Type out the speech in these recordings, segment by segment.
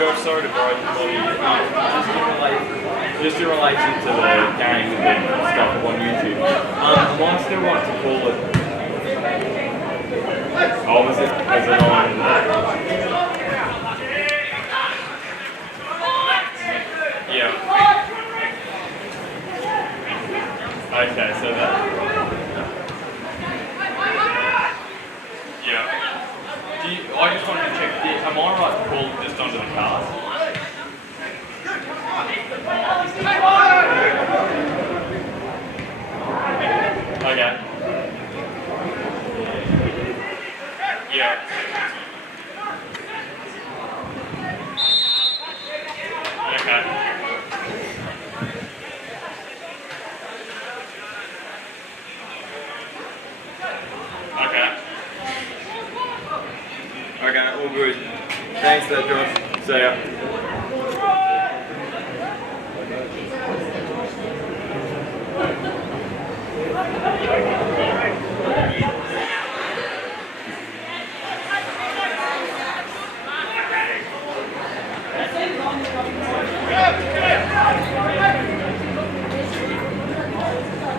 Josh, sorry to borrow you for you. Just in relation to the game and the stuff on YouTube. Am I still right to call it? Oh, is it on? Yeah. Okay, so that. Yeah. I just wanted to check. Am I right to call it just onto the card? Okay. Yeah. Okay. Okay. Okay, all good. Thanks for that, Josh. See ya.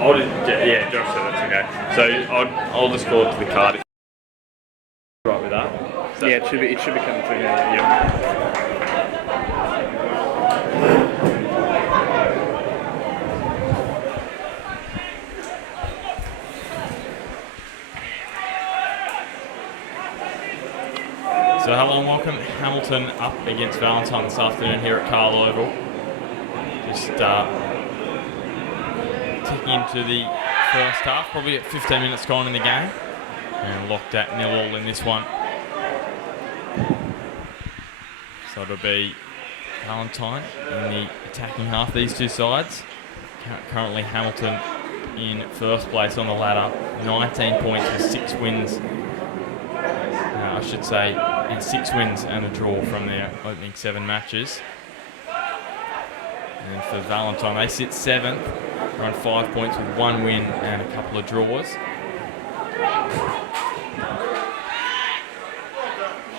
I'll just, yeah, Josh said that's okay. So I'll just call it to the card. If you're right with that? So Yeah, it should be coming through now. Yep. So hello and welcome. Hamilton up against Valentine this afternoon here at Carl Oval. Just ticking into the first half, probably at 15 minutes gone in the game. And locked at 0-0 in this one. So it'll be Valentine in the attacking half, these two sides. Currently Hamilton in first place on the ladder, 19 points with 6 wins. I should say, and 6 wins and a draw from their opening 7 matches. And for Valentine, they sit 7th, they're on 5 points with 1 win and a couple of draws.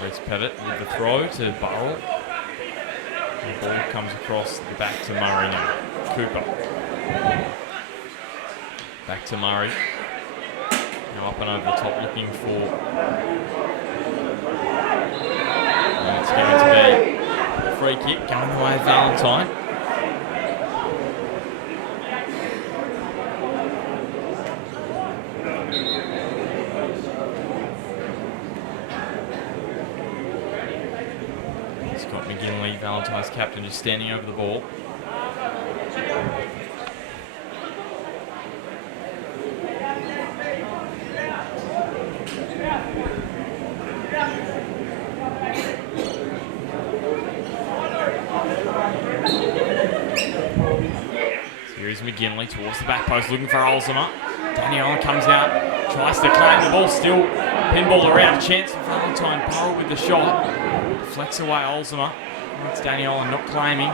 Reese Pettit with the throw to Burrell. The ball comes across the back to Murray now. Cooper. Back to Murray. Now up and over the top looking for... And it's going to be a free kick going the way of Valentine. Scott McGinley, Valentine's captain, just standing over the ball. Here's McGinley towards the back post looking for Olsema. Danny Allen comes out, tries to claim the ball, still pinball around, chance for Valentine. Burrell with the shot, deflects away Olsema. It's Danny Allen not claiming.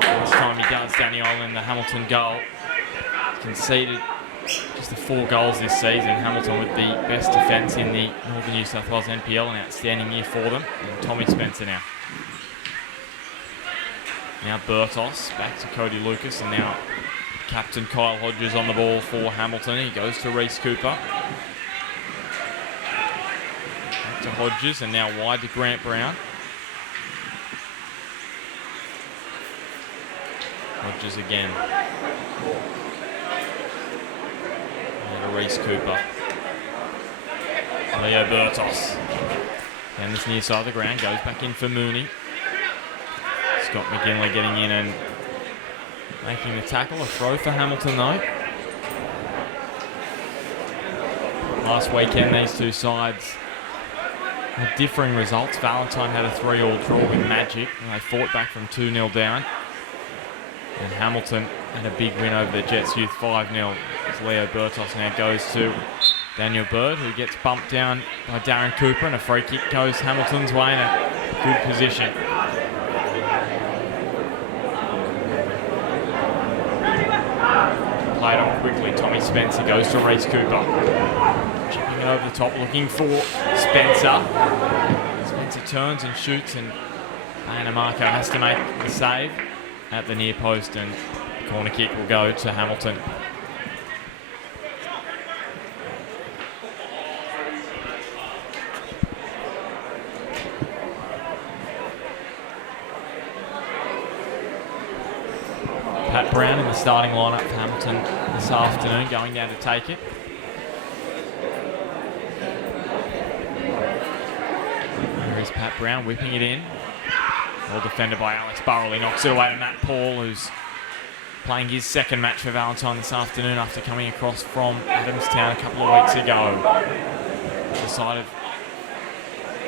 This time he does. Danny Allen, the Hamilton goal. He's conceded just the 4 goals this season. Hamilton with the best defence in the Northern New South Wales NPL, an outstanding year for them. And Tommy Spencer now. Now Bertos, back to Cody Lucas, and now captain Kyle Hodges on the ball for Hamilton. He goes to Reese Cooper. Back to Hodges, and now wide to Grant Brown. Hodges again. And to Reese Cooper. Leo Bertos. Down this near side of the ground, goes back in for Mooney. Scott McGinley getting in and making the tackle. A throw for Hamilton though. Last weekend these two sides had differing results. Valentine had a 3-3 draw with Magic and they fought back from 2-0 down. And Hamilton had a big win over the Jets Youth 5-0. As Leo Bertos now goes to Daniel Bird, who gets bumped down by Darren Cooper, and a free kick goes Hamilton's way in a good position. Played on quickly. Tommy Spencer goes to Reese Cooper. Chipping it over the top, looking for Spencer. Spencer turns and shoots, and Marco has to make the save at the near post, and the corner kick will go to Hamilton. Pat Brown in the starting lineup for Hamilton this afternoon, going down to take it. There is Pat Brown whipping it in. Well defended by Alex Burrell. He knocks it away to Matt Paul, who's playing his second match for Valentine this afternoon after coming across from Adamstown a couple of weeks ago. Decided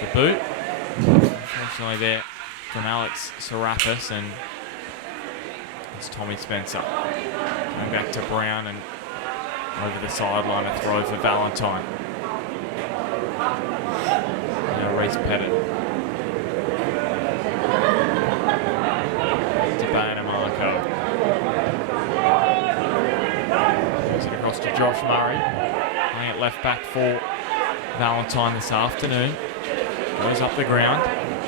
the boot. Unfortunately there from Alex Serapis, and it's Tommy Spencer. Going back to Brown and over the sideline, a throw for Valentine. Now Reese Pettit. Marco. Moves it across to Josh Murray. Playing it left back for Valentine this afternoon. Goes up the ground,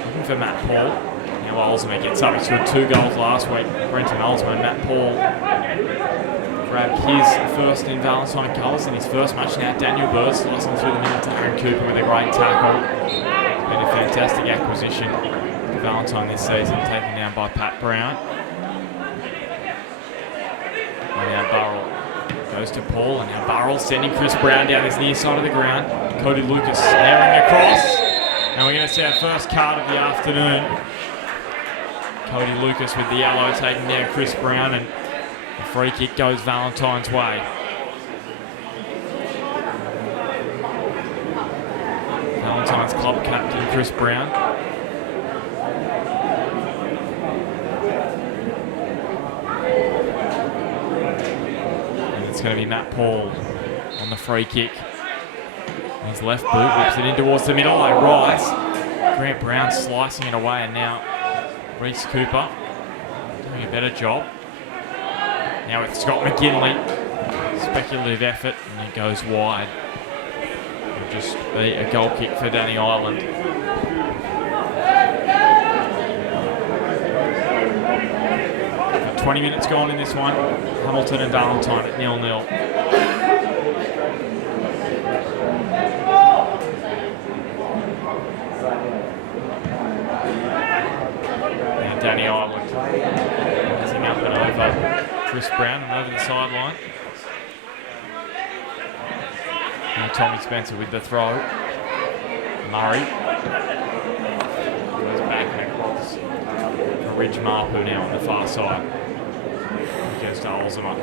looking for Matt Paul. Now Olsman gets up. He scored 2 goals last week. Brenton Olsman. Matt Paul grabbed his first in Valentine colours in his first match. Now Daniel Bird slicing through the middle to Aaron Cooper with a great tackle. It's been a fantastic acquisition for Valentine this season, taken down by Pat Brown. And now Burrell goes to Paul, and now Burrell sending Chris Brown down this near side of the ground. Cody Lucas snaring across, and we're going to see our first card of the afternoon. Cody Lucas with the yellow taking down Chris Brown, and the free kick goes Valentine's way. Valentine's club captain Chris Brown. Going to be Matt Paul on the free kick. His left boot whips it in towards the middle. They rise. Grant Brown slicing it away, and now Reese Cooper doing a better job. Now with Scott McGinley. Speculative effort, and it goes wide. It'll just be a goal kick for Danny Ireland. Got 20 minutes gone in this one. Hamilton and Valentine at 0-0. And Danny Ireland has him up and over Chris Brown and over the sideline. Now Tommy Spencer with the throw. Murray goes back and across for Ridge Marpu now on the far side. Goes to Olsman.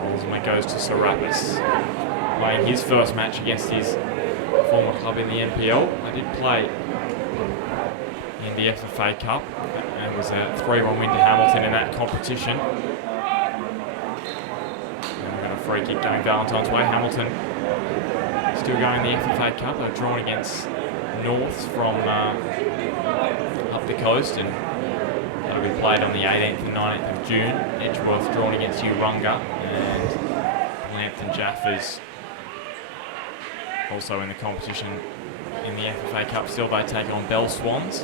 Olsman goes to Serapis, playing his first match against his former club in the NPL. They did play in the FFA Cup, and it was a 3-1 win to Hamilton in that competition. And we've got a free kick going Valentine's way. Hamilton still going the FFA Cup. They've drawn against Norths from up the coast, and that'll be played on the 18th and 19th of June. Edgeworth drawn against Urunga, and Lambton Jaffers also in the competition in the FFA Cup. Still, they take on Bell Swans.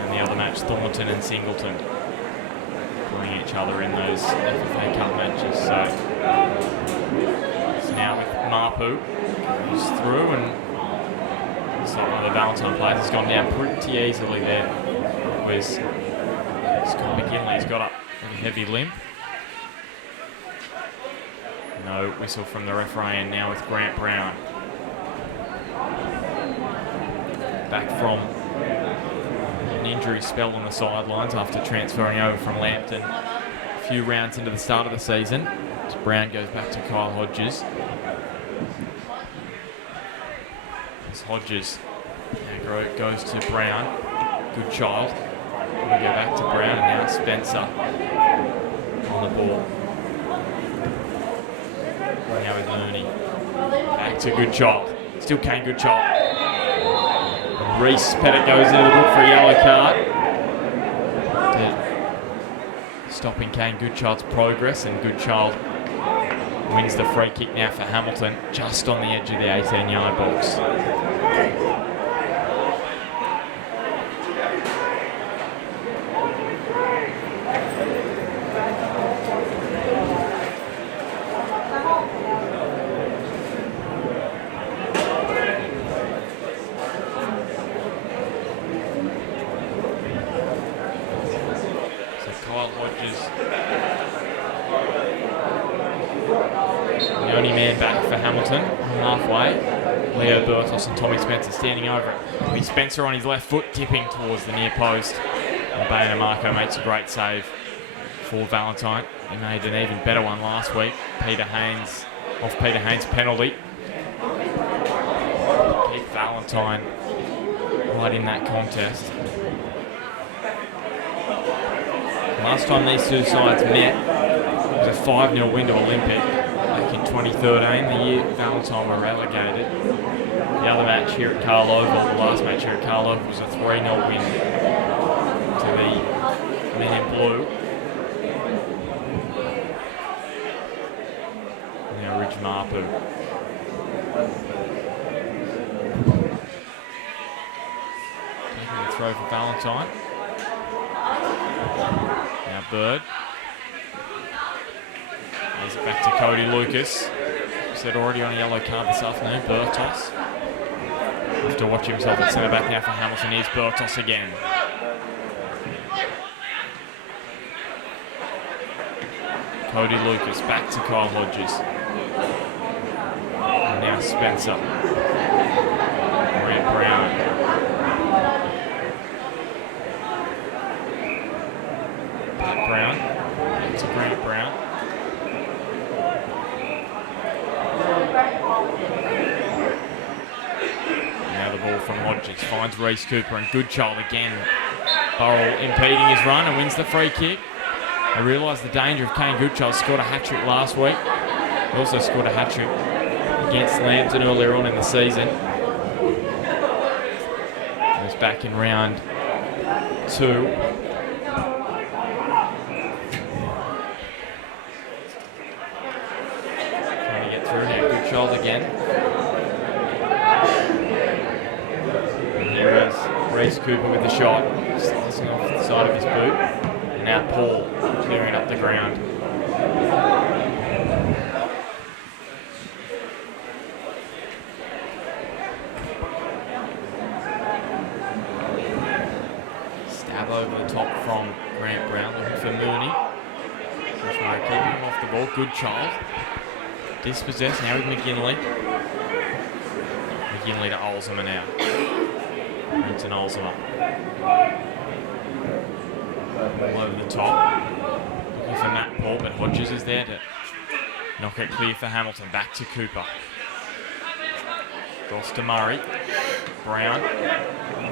And the other match, Thornton and Singleton, playing each other in those FFA Cup matches. So now with Marpu, goes through, and looks like one of the Valentine players has gone down pretty easily there. Whereas Scott McGinley's got up with a heavy limp. No whistle from the referee, and now with Grant Brown. Back from an injury spell on the sidelines after transferring over from Lambton a few rounds into the start of the season. As Brown goes back to Kyle Hodges. As Hodges now goes to Brown. Good child. We go back to Brown, and now Spencer on the ball. Now with Looney. Back to Goodchild. Still Kane Goodchild. Reese Pettit goes into the book for a yellow card. Stopping Kane Goodchild's progress, and Goodchild winning wins the free kick now for Hamilton, just on the edge of the 18-yard box. And Tommy Spencer standing over it. Tommy Spencer on his left foot, tipping towards the near post. And Bainer Marco makes a great save for Valentine. He made an even better one last week. Peter Haynes penalty. Keith Valentine right in that contest. Last time these two sides met, it was a 5-0 win to Olympic back in 2013, the year Valentine were relegated. The other match here at Carl Oval, the last match here at Carl Oval, was a 3-0 win to the men in blue. Now Ridge Marpu. Taking the throw for Valentine. Now Bird. Lays it back to Cody Lucas. Said already on a yellow card this afternoon, Bertos. Have to watch himself at centre back now for Hamilton. Here's Bertos again. Cody Lucas back to Kyle Hodges. And now Spencer. Grant Brown. Pat Brown. Back to Grant Brown. Now the ball from Hodges finds Reese Cooper and Goodchild again. Burrell impeding his run and wins the free kick. I realise the danger of Kane Goodchild. Scored a hat-trick last week. He also scored a hat-trick against Lambton earlier on in the season. He was back in round 2. Trying to get through now. Goodchild again. Reese Cooper with the shot, slicing off the side of his boot. And now Paul clearing up the ground. Stab over the top from Grant Brown, looking for Mooney. Just trying to keep him off the ball. Goodchild. Dispossessed now with McGinley. McGinley to Olsema now. Brenton Olsema. All over the top. Looking for Matt Paul, but Hodges is there to knock it clear for Hamilton. Back to Cooper. Cross to Murray. Brown.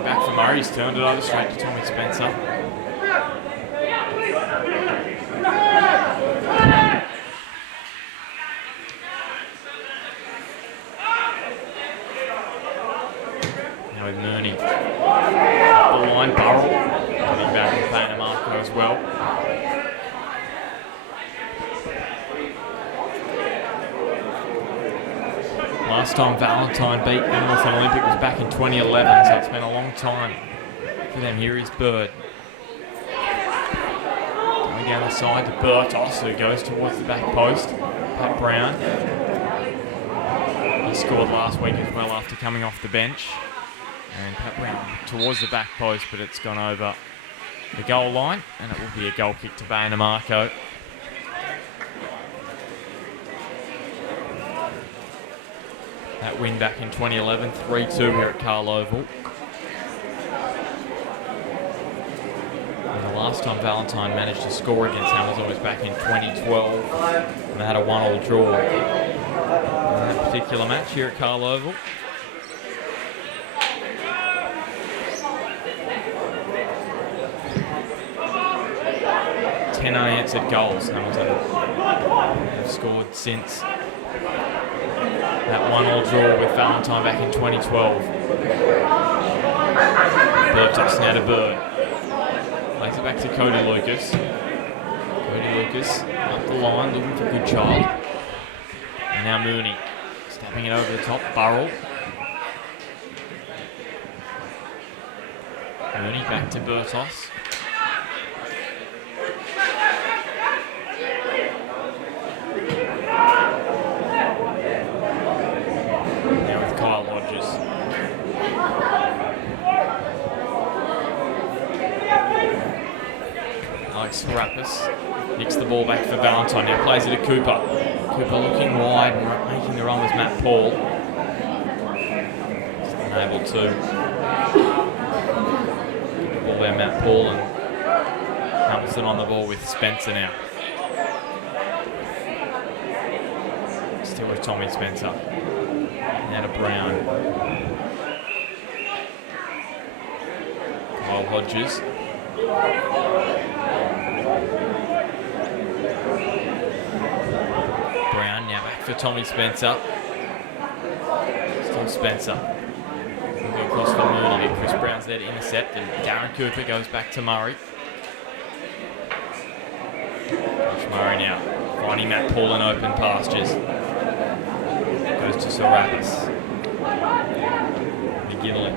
Back for Murray. He's turned it over straight to Tommy Spencer. With Mooney. Up the line, Burrell. Coming back with Bainer Marco as well. Last time Valentine beat Hamilton Olympic was back in 2011, so it's been a long time for them. Here is Bird. Going down the side to Bertos, who goes towards the back post. Pat Brown. He scored last week as well after coming off the bench. And Pat Brown towards the back post, but it's gone over the goal line, and it will be a goal kick to Bainer Marco. That win back in 2011, 3-2 here at Carl Oval. And the last time Valentine managed to score against Hamilton was back in 2012, and they had a 1-1 draw in that particular match here at Carl Oval. 10 unanswered goals Hamilton have scored since that 1-1 draw with Valentine back in 2012. Bertos now to Bird. Lays it back to Cody Lucas. Cody Lucas up the line looking for Goodchild. Now Mooney stepping it over the top. Burrell. Mooney back to Bertos. Now with Kyle Hodges. Alex Serapis nicks the ball back for Valentine. Now plays it to Cooper. Cooper looking wide and making the run with Matt Paul. Just unable to. Ball there, Matt Paul, and Hamilton on the ball with Spencer now. Still with Tommy Spencer. Now to Brown. Kyle Hodges. Brown now back for Tommy Spencer. Still Spencer. Moving across for Mooney, but Chris Brown's there to intercept, and Darren Cooper goes back to Murray. Josh Murray now finding Matt Paul in open pastures. Goes to Serapis. McGinley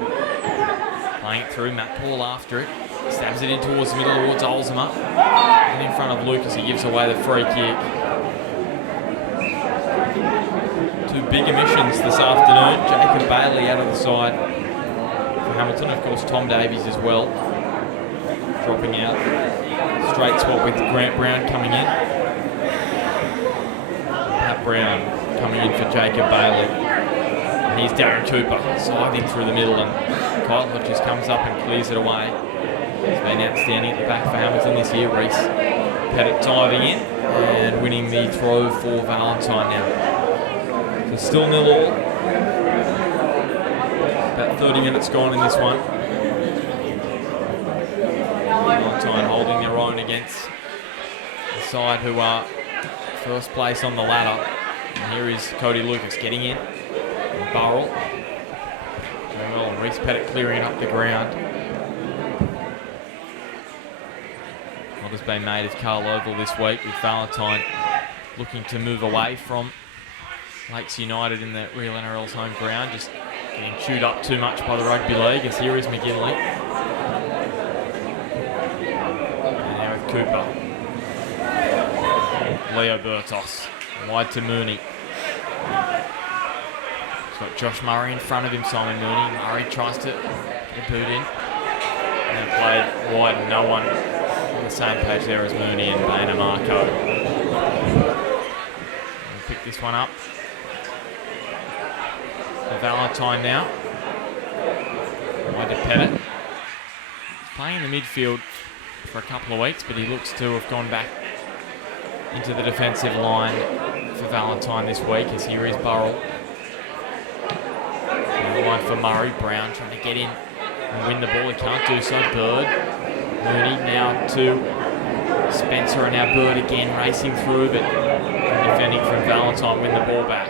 playing it through, Matt Paul after it. Stabs it in towards the middle towards Olsma. And in front of Lucas, he gives away the free kick. Two big omissions this afternoon. Jacob Bailey out of the side for Hamilton. Of course, Tom Davies as well. Dropping out. Straight swap with Grant Brown coming in. Pat Brown coming in for Jacob Bailey. And here's Darren Cooper sliding through the middle, and Kyle Hodges comes up and clears it away. He's been outstanding at the back for Hamilton this year. Reese Pettit diving in and winning the throw for Valentine now. So still 0-0. About 30 minutes gone in this one. Valentine holding their own against the side who are first place on the ladder. And here is Cody Lucas getting in. And Burrell. Very well, and Reese Pettit clearing up the ground. Has been made of Carl Oval this week, with Valentine looking to move away from Lakes United in the Real NRL's home ground, just getting chewed up too much by the rugby league. As here is McGinley. And now with Cooper. Leo Bertos wide to Mooney. He's got Josh Murray in front of him, Simon Mooney. Murray tries to get a boot in. And then played wide, and no one on the same page there as Mooney and Baina Marco. We'll pick this one up. For Valentine now. Wide to Pettit. He's playing in the midfield for a couple of weeks, but he looks to have gone back into the defensive line for Valentine this week, as here is Burrell. The line for Murray. Brown trying to get in and win the ball. He can't do so. Bird. Mooney now to Spencer, and now Bird again racing through, but defending from Valentine, win the ball back.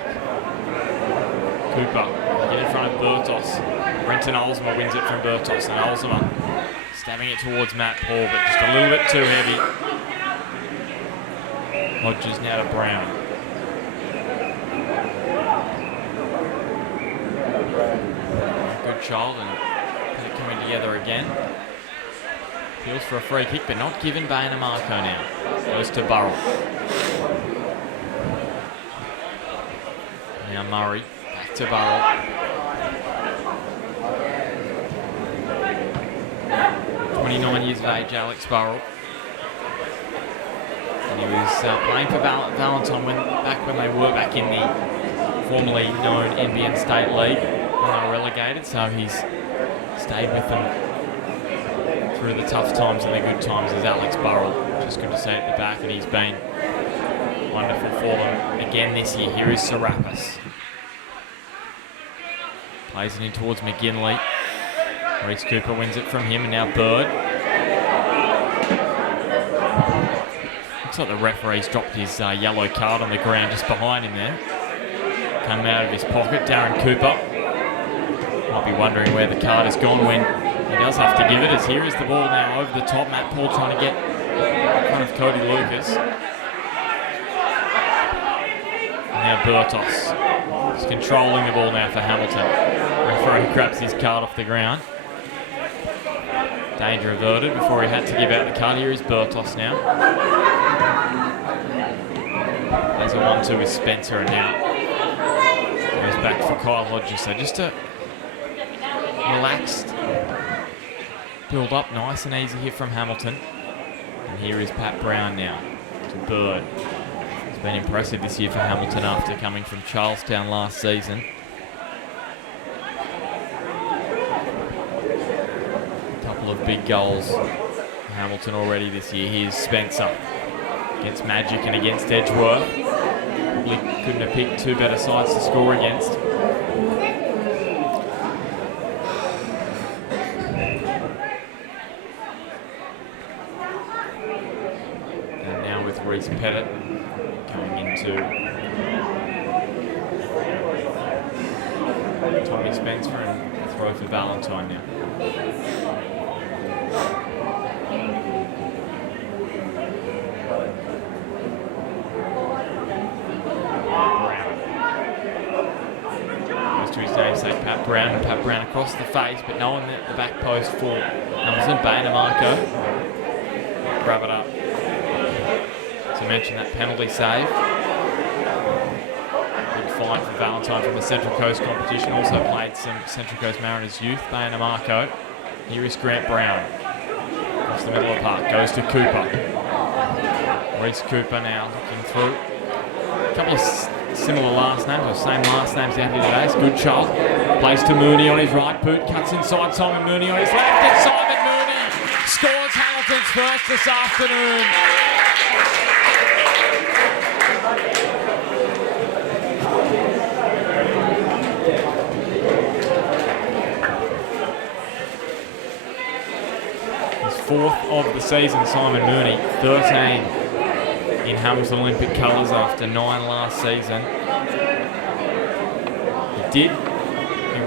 Cooper get in front of Bertos. Brenton Olsma wins it from Bertos, and Olsma stabbing it towards Matt Paul, but just a little bit too heavy. Hodges now to Brown. Good child, and they're coming together again. Appeals for a free kick, but not given. Baina Marco now. Goes to Burrell. Now Murray. Back to Burrell. Years of age, Alex Burrell. And he was playing for Valentine back when they were back in the formerly known NBN State League when they were relegated, so he's stayed with them through the tough times and the good times as Alex Burrell. Just good to see at the back, and he's been wonderful for them again this year. Here is Serapis. Plays it in towards McGinley. Reese Cooper wins it from him, and now Bird. Looks like the referee's dropped his yellow card on the ground just behind him there. Come out of his pocket, Darren Cooper. Might be wondering where the card has gone when he does have to give it, as here is the ball now over the top. Matt Paul trying to get in front of Cody Lucas. And Now Burtos. He's controlling the ball now for Hamilton. Referee grabs his card off the ground. Danger averted before he had to give out the card. Here is Burtos now. There's a 1-2 with Spencer, and now goes back for Kyle Hodges. So just a relaxed build up, nice and easy here from Hamilton. And here is Pat Brown now to Bird. It's been impressive this year for Hamilton after coming from Charlestown last season. A couple of big goals for Hamilton already this year. Here's Spencer against Magic and against Edgeworth. Probably couldn't have picked two better sides to score against. And now with Reece Pettit coming into Tommy Spencer and a throw for Valentine now. Goes to his namesake Pat Brown, and Pat Brown across the face, but no one at the back post for Hamilton. Bainamarco grab it up. To mention that penalty save. Good find for Valentine from the Central Coast competition. Also played some Central Coast Mariners youth. Bainamarco. Here is Grant Brown. Across the middle of the park. Goes to Cooper. Reece Cooper now looking through. A couple of similar last names, or same last names out here today. It's good shot. Plays to Mooney on his right boot. Cuts inside Simon Mooney on his left. And Simon Mooney scores Hamilton's first this afternoon. Fourth of the season, Simon Mooney, 13 in Hamilton Olympic colours after 9 last season. He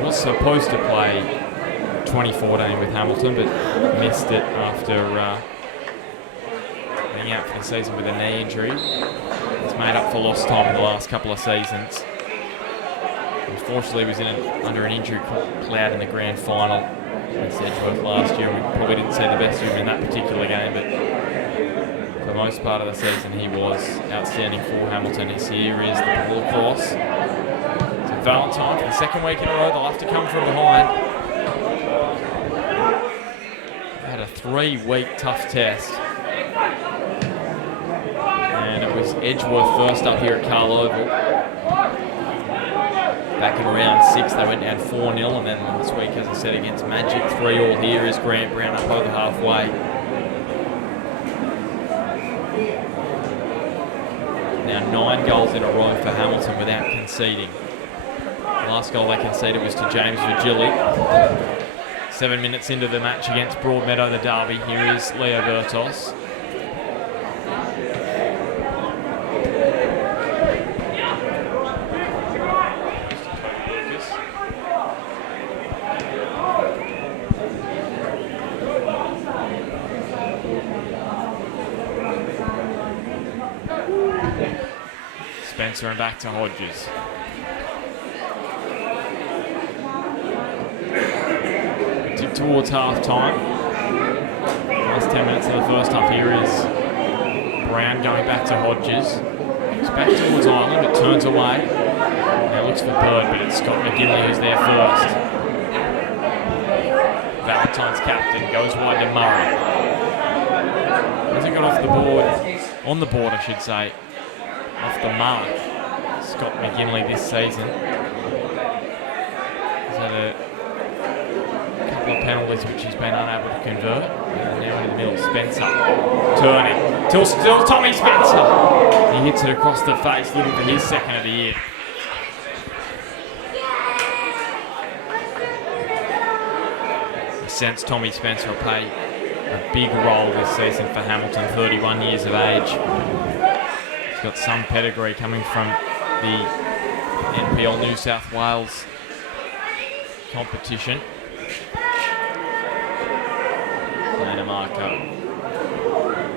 was supposed to play 2014 with Hamilton, but missed it after being out for the season with a knee injury. He's made up for lost time in the last couple of seasons. Unfortunately, he was under an injury cloud in the grand final against Edgeworth last year. We probably didn't see the best of him in that particular game, but for most part of the season he was outstanding for Hamilton. This here is the ball across. So Valentine for the second week in a row, they'll have to come from behind. They had a 3-week tough test. And it was Edgeworth first up here at Carl Oval. Back in round 6, they went down 4-0, and then last week, as I said, against Magic, 3-3 here is Grant Brown up over halfway. Now 9 goals in a row for Hamilton without conceding. The last goal they conceded was to James Virgili. 7 minutes into the match against Broadmeadow, the derby. Here is Leo Burtos. Spencer and back to Hodges. Towards half time. Last 10 minutes of the first half. Here is Brown going back to Hodges. It's back towards Ireland, it turns away. Now looks for Bird, but it's Scott McGinley who's there first. Valentine's captain goes wide to Murray. Hasn't got off the board, on the board I should say, off the mark. Scott McGinley this season. He's had a couple of penalties which he's been unable to convert. And now in the middle, Spencer turning. Still Tommy Spencer. He hits it across the face, looking for his second of the year. He sensed Tommy Spencer will play a big role this season for Hamilton, 31 years of age. He's got some pedigree coming from the NPL New South Wales competition. Bainamarco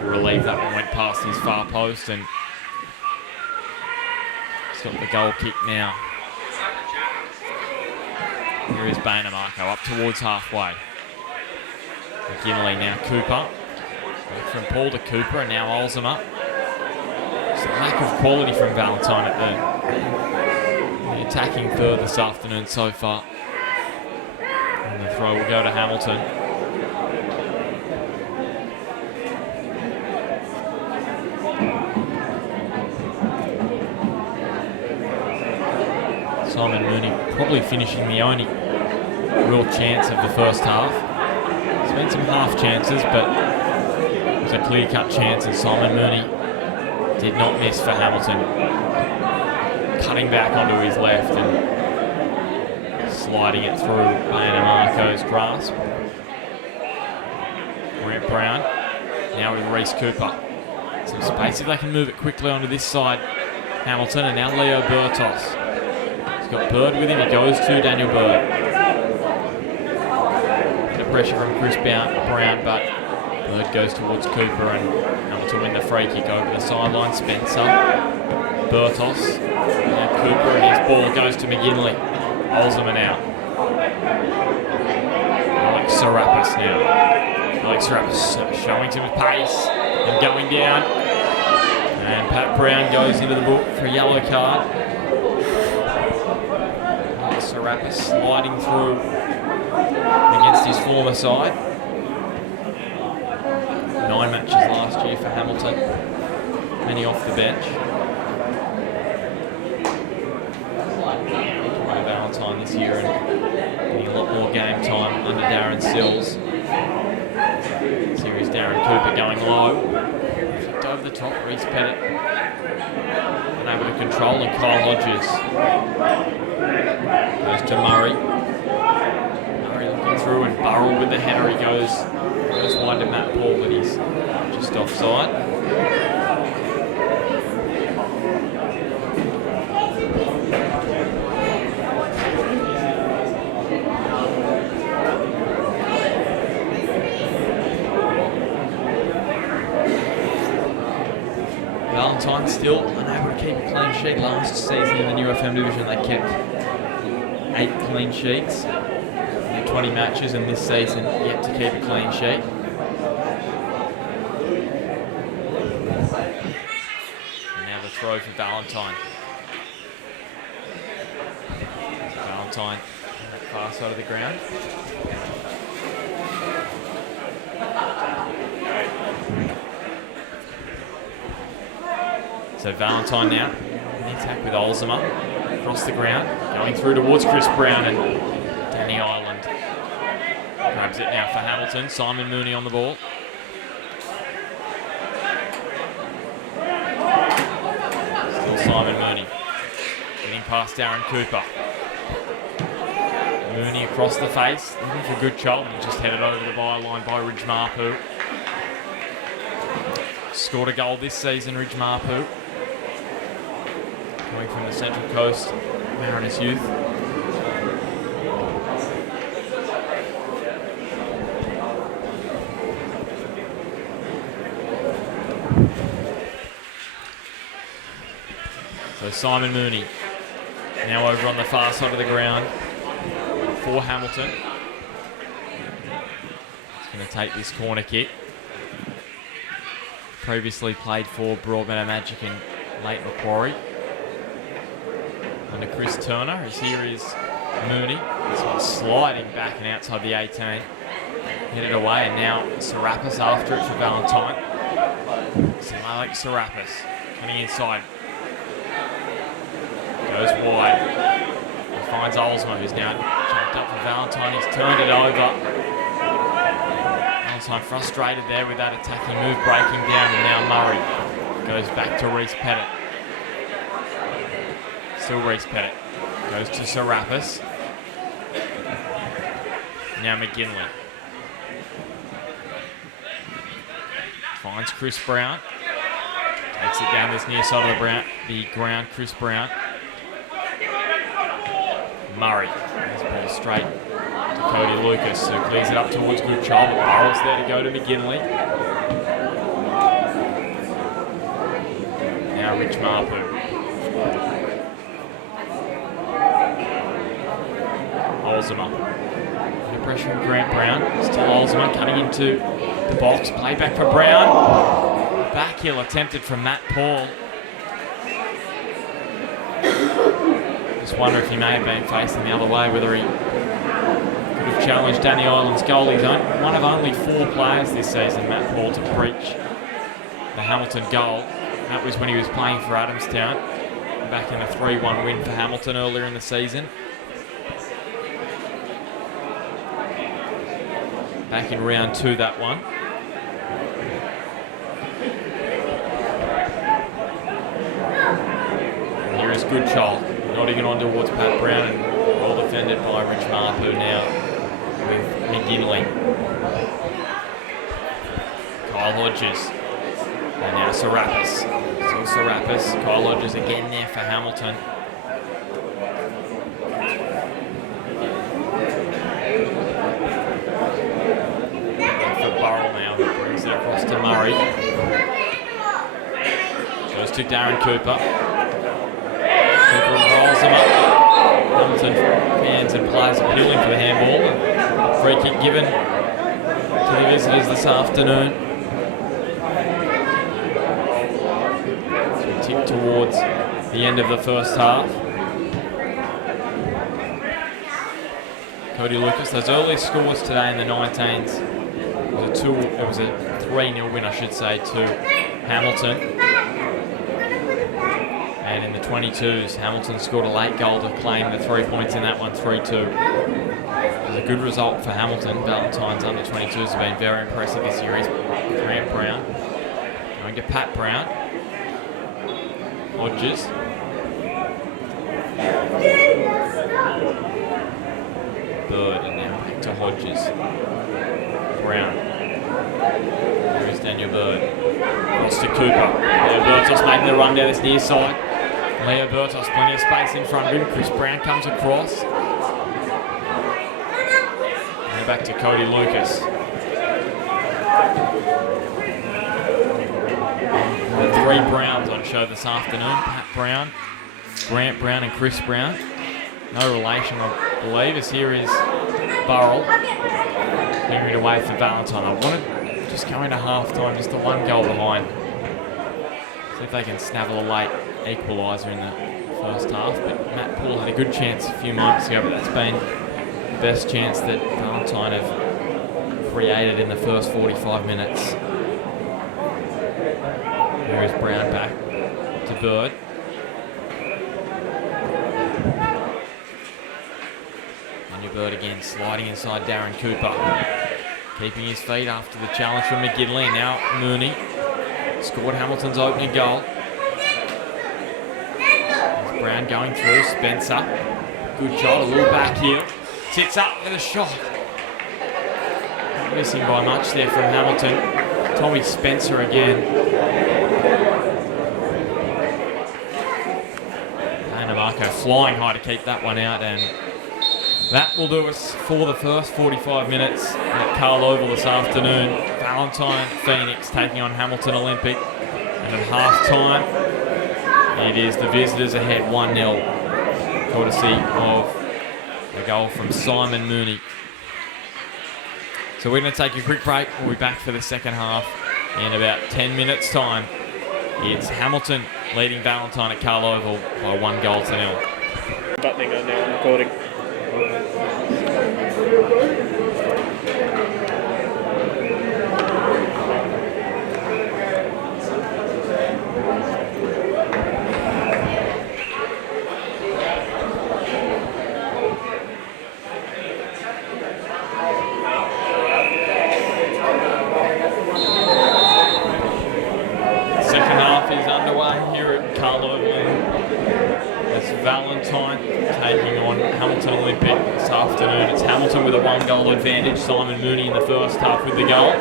relieved that one, went past his far post, and got the goal kick now. Here is Bainamarco up towards halfway. McGinley now Cooper. From Paul to Cooper and now Olsema. It's a lack of quality from Valentine at the attacking third this afternoon so far. And the throw will go to Hamilton. Simon Mooney probably finishing the only real chance of the first half. There's been some half chances, but it was a clear-cut chance, and Simon Mooney did not miss for Hamilton. Cutting back onto his left and sliding it through Bainamarco's grasp. Grant Brown now with Reece Cooper. Some space if they can move it quickly onto this side. Hamilton, and now Leo Burtos. Got Bird with him, he goes to Daniel Bird. The pressure from Chris Brown, but Bird goes towards Cooper and Hamilton win the free kick over the sideline. Spencer, Burtos, and Cooper, and his ball goes to McGinley. Olsema now. Alex Serapis now. Alex Serapis showing some pace and going down. And Pat Brown goes into the book for a yellow card. Serapis sliding through against his former side. 9 matches last year for Hamilton. Many off the bench. Valentine this year and getting a lot more game time under Darren Sills. Series Darren Cooper going low. Flicked over the top, Reece Pettit unable to control, and Kyle Hodges goes to Murray. Murray looking through, and Burrell with the header. He goes wide to Matt Paul, but he's just offside. Valentine still unable to keep a clean sheet. Last season in the new FM division they kept 8 clean sheets in 20 matches, and this season yet to keep a clean sheet. And now the throw for Valentine. Valentine on that far side of the ground. So Valentine now in the attack with Olsema across the ground, going through towards Chris Brown, and Danny Ireland grabs it now for Hamilton. Simon Mooney on the ball. Still Simon Mooney getting past Darren Cooper. Mooney across the face, looking for good shot, and just headed over the byline by Ridge Marpu. Scored a goal this season, Ridge Marpu. Coming from the Central Coast Mariners youth. So Simon Mooney now over on the far side of the ground for Hamilton. He's going to take this corner kick. Previously played for Broadmeadow Magic and Lake Macquarie. Under Chris Turner, as here is Mooney. This one sliding back and outside the 18. Hit it away, and now Serapis after it for Valentine. So Alex Serapis coming inside. Goes wide. He finds Olsema, who's now jumped up for Valentine. He's turned it over. Valentine frustrated there with that attacking move, breaking down, and now Murray goes back to Reece Pettit. Still Reece Pettit. Goes to Serapis. Now McGinley. Finds Chris Brown. Takes it down this near side of the ground. Chris Brown. Murray. His ball straight to Cody Lucas, who clears it up towards Goodchild, but Burrell's there to go to McGinley. Now Rich Marpu. Olsema. Under pressure from Grant Brown. Still Olsema cutting into the box. Play back for Brown. Back heel attempted from Matt Paul. Just wonder if he may have been facing the other way, whether he could have challenged Danny Ireland's goal. He's one of only 4 players this season, Matt Paul, to breach the Hamilton goal. That was when he was playing for Adamstown, back in a 3-1 win for Hamilton earlier in the season. Back in round 2, that one. And here is Goodchild, nodding it on towards Pat Brown, and well defended by Rich Marpu now with McGinley. Kyle Hodges. And now Serapis. Still Serapis. Kyle Hodges again there for Hamilton. For Burrell now, who brings it across to Murray. Goes to Darren Cooper. Cooper rolls him up. Hamilton fans and players appealing for the handball. Free kick given to the visitors this afternoon. Tick towards the end of the first half. Cody Lucas, those early scores today in the 19s. It was a 3-0 win, I should say, to Hamilton. And in the 22s, Hamilton scored a late goal to claim the 3 points in that one, 3-2. It was a good result for Hamilton. Valentine's under 22s have been very impressive this year. He's Grant Brown. Going to Pat Brown. Hodges. Bird, and now back to Hodges. Brown. Here's Daniel Bird. Cross to Cooper. Leo Bertos making the run down this near side. Leo Bertos, plenty of space in front of him. Chris Brown comes across. And back to Cody Lucas. The 3 Browns on show this afternoon. Pat Brown, Grant Brown and Chris Brown. No relation, I believe, as here is Burrell clearing it away for Valentine. I wanted just going to half-time, just the 1 goal behind. See if they can snaffle a late equaliser in the first half. But Matt Paul had a good chance a few moments ago, but that's been the best chance that Valentine have created in the first 45 minutes. Here is Brown back to Bird. And your Bird again sliding inside Darren Cooper. Keeping his feet after the challenge from McGinley. Now Mooney scored Hamilton's opening goal. There's Brown going through. Spencer. Good shot, a little back heel. Sits up with a shot. Not missing by much there from Hamilton. Tommy Spencer again. Marco flying high to keep that one out, and that will do us for the first 45 minutes at Carl Oval this afternoon. Valentine Phoenix taking on Hamilton Olympic, and at half-time it is the visitors ahead 1-0, courtesy of a goal from Simon Mooney. So we're going to take a quick break. We'll be back for the second half in about 10 minutes' time. It's Hamilton leading Valentine at Carl Oval by 1-0. Buttoning on now, I'm recording. Valentine taking on Hamilton Olympic this afternoon. It's Hamilton with a 1-goal advantage. Simon Mooney in the first half with the goal.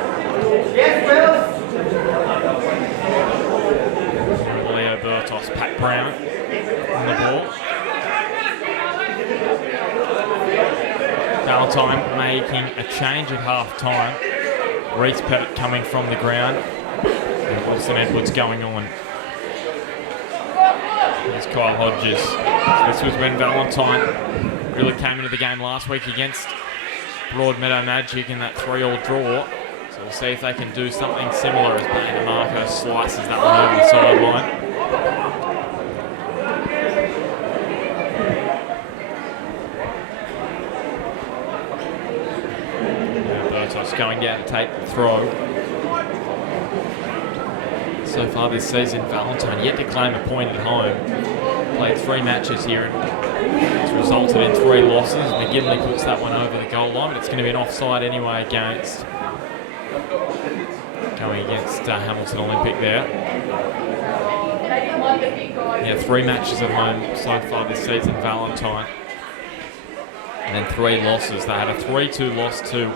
Leo Bertos, Pat Brown on the ball. Valentine making a change at half-time. Reese Pettit coming from the ground. And Wilson Edwards going on. There's Kyle Hodges. This was when Valentine Really came into the game last week against Broadmeadow Magic in that 3-all draw. So we'll see if they can do something similar as Bane Marco slices that one over the sideline. Bertos going down to take the throw. So far this season, Valentine yet to claim a point at home. Played 3 matches here and it's resulted in 3 losses. McGinley puts that one over the goal line, but it's going to be an offside anyway against Hamilton Olympic there. Yeah, 3 matches at home so far this season, Valentine. And then 3 losses. They had a 3-2 loss to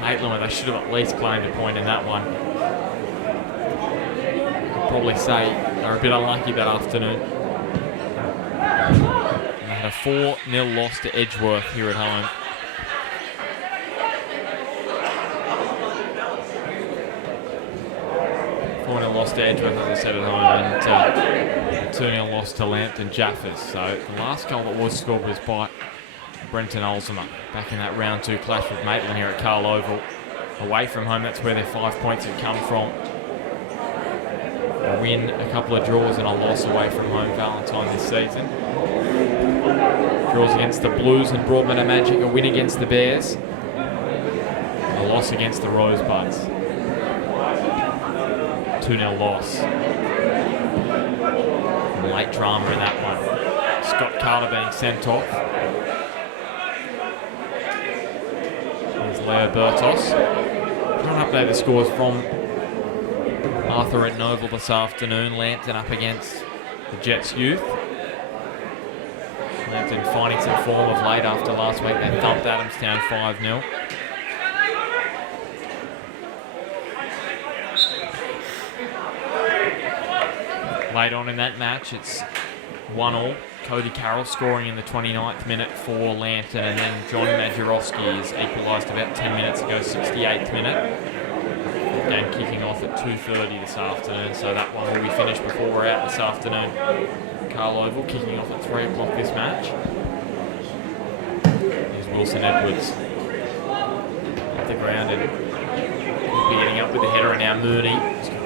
Maitland where they should have at least claimed a point in that one. I'd probably say they're a bit unlucky that afternoon. And they had a 4-0 loss to Edgeworth here at home. 4-0 loss to Edgeworth, as I said, at home, and a 2-0 loss to Lambton Jaffers. So the last goal that was scored was by Brenton Olsema back in that round 2 clash with Maitland here at Carl Oval. Away from home, that's where their 5 points have come from. A win, a couple of draws and a loss away from home, Valentine this season. Draws against the Blues and Broadmeadow Magic, a win against the Bears, a loss against the Rosebuds. 2-0 loss. And late drama in that one. Scott Carter being sent off. Here's Leo Bertos. Trying to update the scores from Arthur at Noble this afternoon. Lambton up against the Jets youth. Lambton finding some form of late after last week. They thumped Adamstown 5-0. Late on in that match, it's 1-1. Cody Carroll scoring in the 29th minute for Lambton, and then John Majorowski is equalised about 10 minutes ago, 68th minute. Game kicking off at 2:30 this afternoon, so that one will be finished before we're out this afternoon. Carl Oval kicking off at 3 o'clock this match. Here's Wilson Edwards off the ground and he'll be getting up with the header, and now Mooney.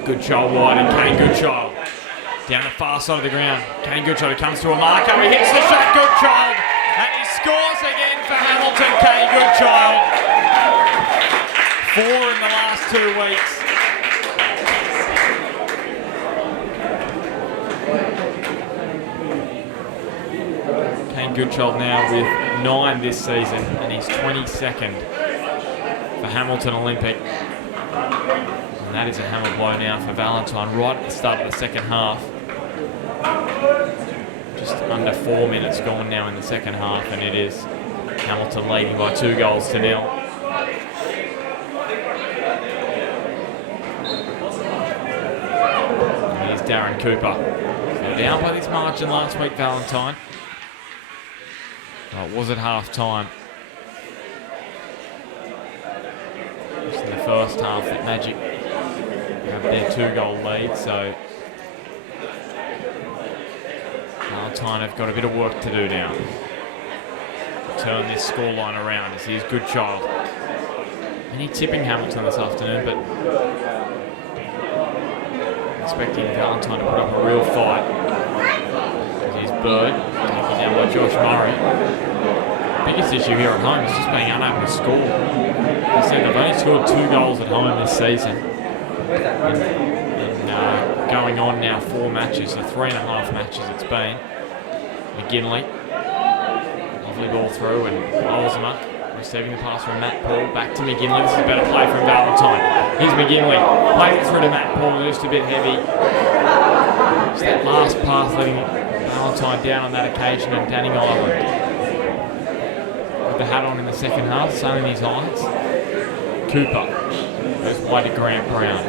Goodchild wide and Kane Goodchild down the far side of the ground. Kane Goodchild comes to a marker. He hits the shot, Goodchild, and he scores again for Hamilton. Kane Goodchild. 4 in the last 2 weeks. Kane Goodchild now with 9 this season, and he's 22nd for Hamilton Olympic. And that is a hammer blow now for Valentine right at the start of the second half. Just under 4 minutes gone now in the second half, and it is Hamilton leading by 2-0. And here's Darren Cooper. So down by this margin last week, Valentine. Well, it was at half time. Just in the first half that Magic have their 2-goal lead, so Valentine have got a bit of work to do now to turn this scoreline around. As here's Goodchild. And he's tipping Hamilton this afternoon, but expecting Valentine to put up a real fight. As here's Bird, taken down by Josh Murray. Biggest issue here at home is just being unable to score. As I said, they've only scored 2 goals at home this season. And going on now 4 matches, so 3.5 matches it's been. McGinley, lovely ball through, and Olsema receiving the pass from Matt Paul, back to McGinley. This is a better play from Valentine. Here's McGinley, plays it through to Matt Paul, just a bit heavy. It's that last pass letting Valentine down on that occasion, and Danny Island with the hat on in the second half, sunning his eyes. Cooper goes wide to Grant Brown.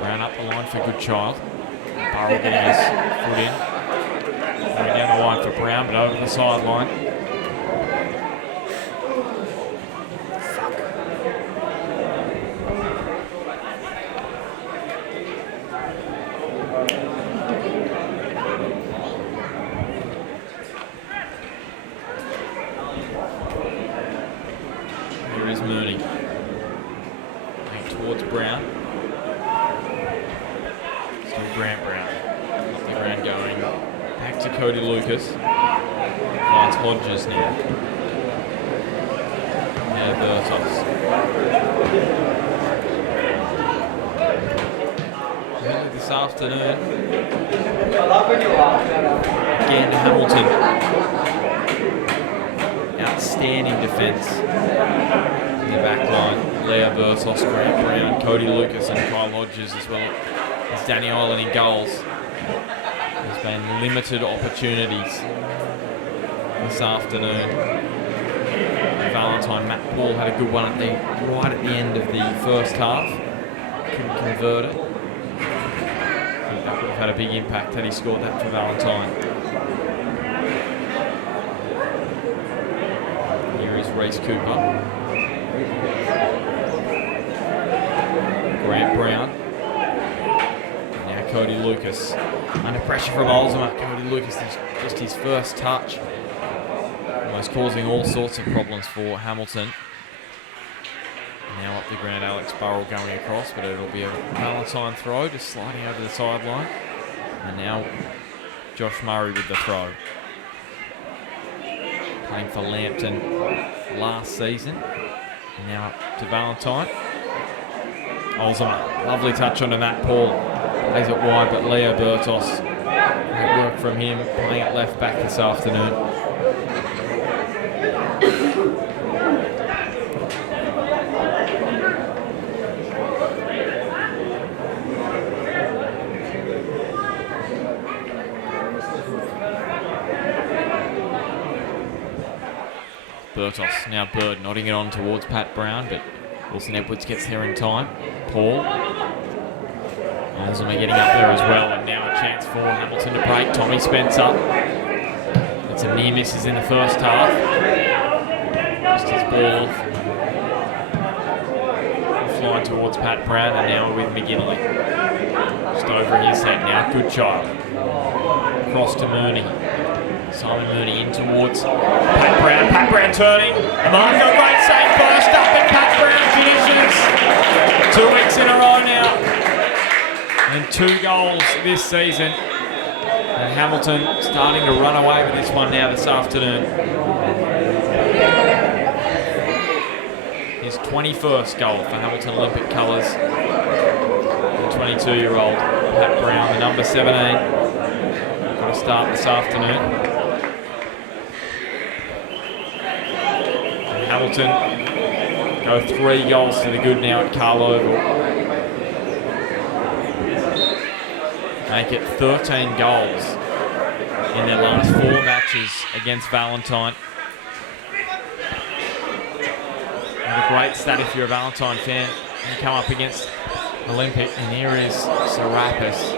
Brown up the line for Goodchild. Burrell getting his foot in. Going down the line for Brown, but over the sideline. to Cody Lucas. Finds Hodges now. Now Bertos. Early this afternoon. Again, Hamilton. Outstanding defence in the back line. Leo Bertos, Grant Brown, Cody Lucas and Kyle Hodges, as well as Danny Island in goals. There's been limited opportunities this afternoon. Valentine, Matt Paul had a good one right at the end of the first half. Couldn't convert it. I think that would have had a big impact had he scored that for Valentine. Here is Reece Cooper. Grant Brown. Now Cody Lucas. Under pressure from Olsema. Cody Lucas, just his first touch. Almost causing all sorts of problems for Hamilton. Now up the ground, Alex Burrell going across, but it'll be a Valentine throw, just sliding over the sideline. And now Josh Murray with the throw. Playing for Lambton last season. And now up to Valentine. Olsema, lovely touch onto Matt Paul. Plays it wide, but Leo Bertos. Great work from him, playing at left back this afternoon. Bertos, now Bird nodding it on towards Pat Brown, but Wilson Edwards gets there in time. Paul. Olsema getting up there as well, and now a chance for Hamilton to break. Tommy Spencer. It's some near misses in the first half. Just his ball flying towards Pat Brown, and now with McGinley. Just over his head now. Good shot. Cross to Mooney. Simon Mooney in towards Pat Brown. Pat Brown turning. Marco, great save, burst up, and Pat Brown finishes. 2 weeks in a row now. And 2 goals this season. And Hamilton starting to run away with this one now this afternoon. His 21st goal for Hamilton Olympic colours. The 22-year-old Pat Brown, the number 17. Got to start this afternoon. Hamilton go 3 goals to the good now at Carl Oval. Make it 13 goals in their last 4 matches against Valentine. And a great stat if you're a Valentine fan. You come up against Olympic, and here is Serapis.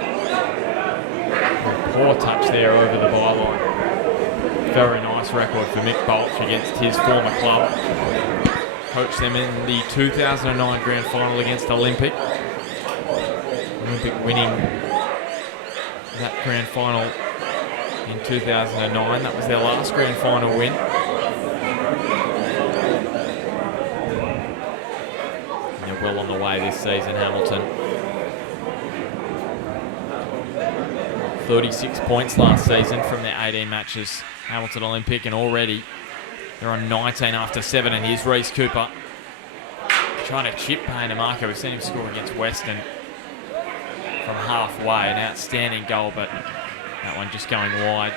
Poor touch there over the byline. Very nice record for Mick Bolch against his former club. Coached them in the 2009 Grand Final against Olympic. Olympic winning that Grand Final in 2009. That was their last Grand Final win. And they're well on the way this season, Hamilton. 36 points last season from their 18 matches. Hamilton Olympic, and already they're on 19 after 7, and here's Reece Cooper trying to chip Payne DeMarco. We've seen him score against Western from halfway. An outstanding goal, but that one just going wide.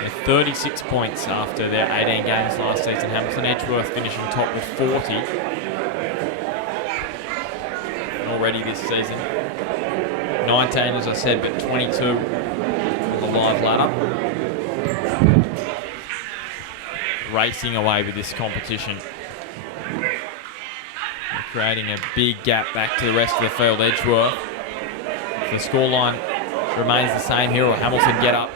They're 36 points after their 18 games last season. Hamilton Edgeworth finishing top with 40 already this season. 19, as I said, but 22 on the live ladder. Racing away with this competition. They're creating a big gap back to the rest of the field. Edgeworth. If the scoreline remains the same here, or Hamilton get up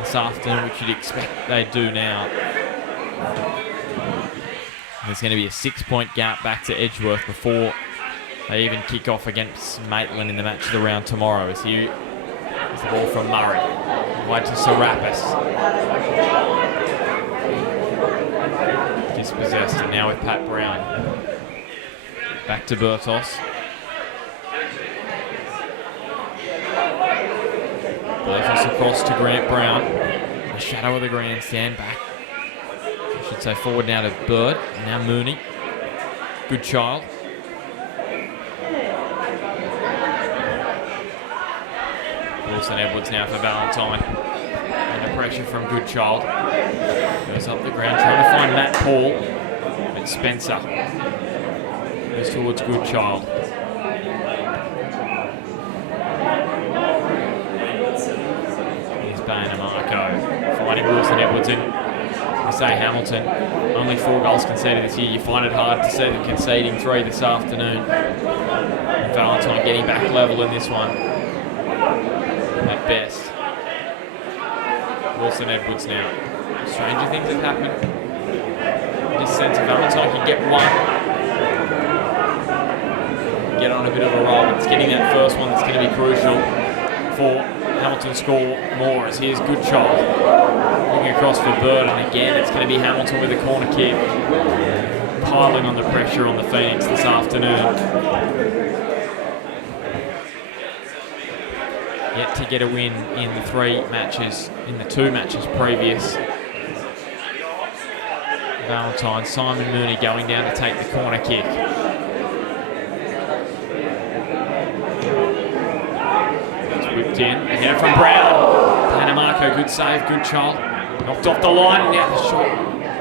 this afternoon, which you'd expect they do now, there's going to be a 6-point gap back to Edgeworth before they even kick off against Maitland in the match of the round tomorrow. As the ball from Murray. Wide to Serapis. Dispossessed, and now with Pat Brown. Back to Bertos. Burgos across to Grant Brown. The shadow of the grandstand back. I should say forward now to Bird. And now Mooney. Good child. Wilson Edwards now for Valentine. Under pressure from Good Child. Goes up the ground trying to find Matt Paul. But Spencer goes towards Good Child. Here's Marco finding Wilson Edwards in. We say Hamilton, only 4 goals conceded this year. You find it hard to see them conceding 3 this afternoon. And Valentine getting back level in this one. At best. Wilson Edwards now. Stranger things have happened. This sense of Valentine can get one. Get on a bit of a roll, but it's getting that first one that's going to be crucial for Hamilton to score more. As here's Good Child. Looking across for Bird, and again it's going to be Hamilton with a corner kick. Piling on the pressure on the Phoenix this afternoon. Yet to get a win in the 2 matches previous. Valentine, Simon Mooney going down to take the corner kick. It's whipped in, a header from Brown. Marco, good save, Good Child. Knocked off the line, and now the shot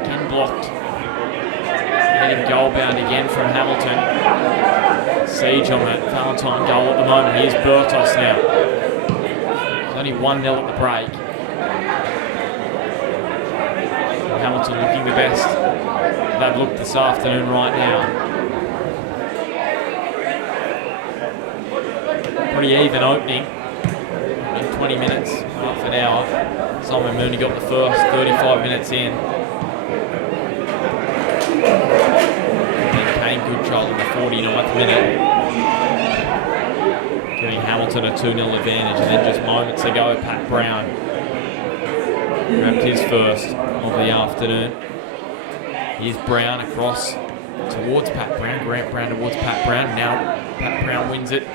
again blocked. Heading goal bound again from Hamilton. Siege on that Valentine goal at the moment. Here's Burtos now. Only 1-0 at the break. Hamilton looking the best they've looked this afternoon right now. Pretty even opening in 20 minutes, half an hour. Simon Mooney got the first 35 minutes in. Then came Good Child in the 49th minute. Giving Hamilton a 2-0 advantage, and then just moments ago, Pat Brown grabbed his first of the afternoon. Here's Brown across towards Pat Brown, Grant Brown towards Pat Brown. Now Pat Brown wins it.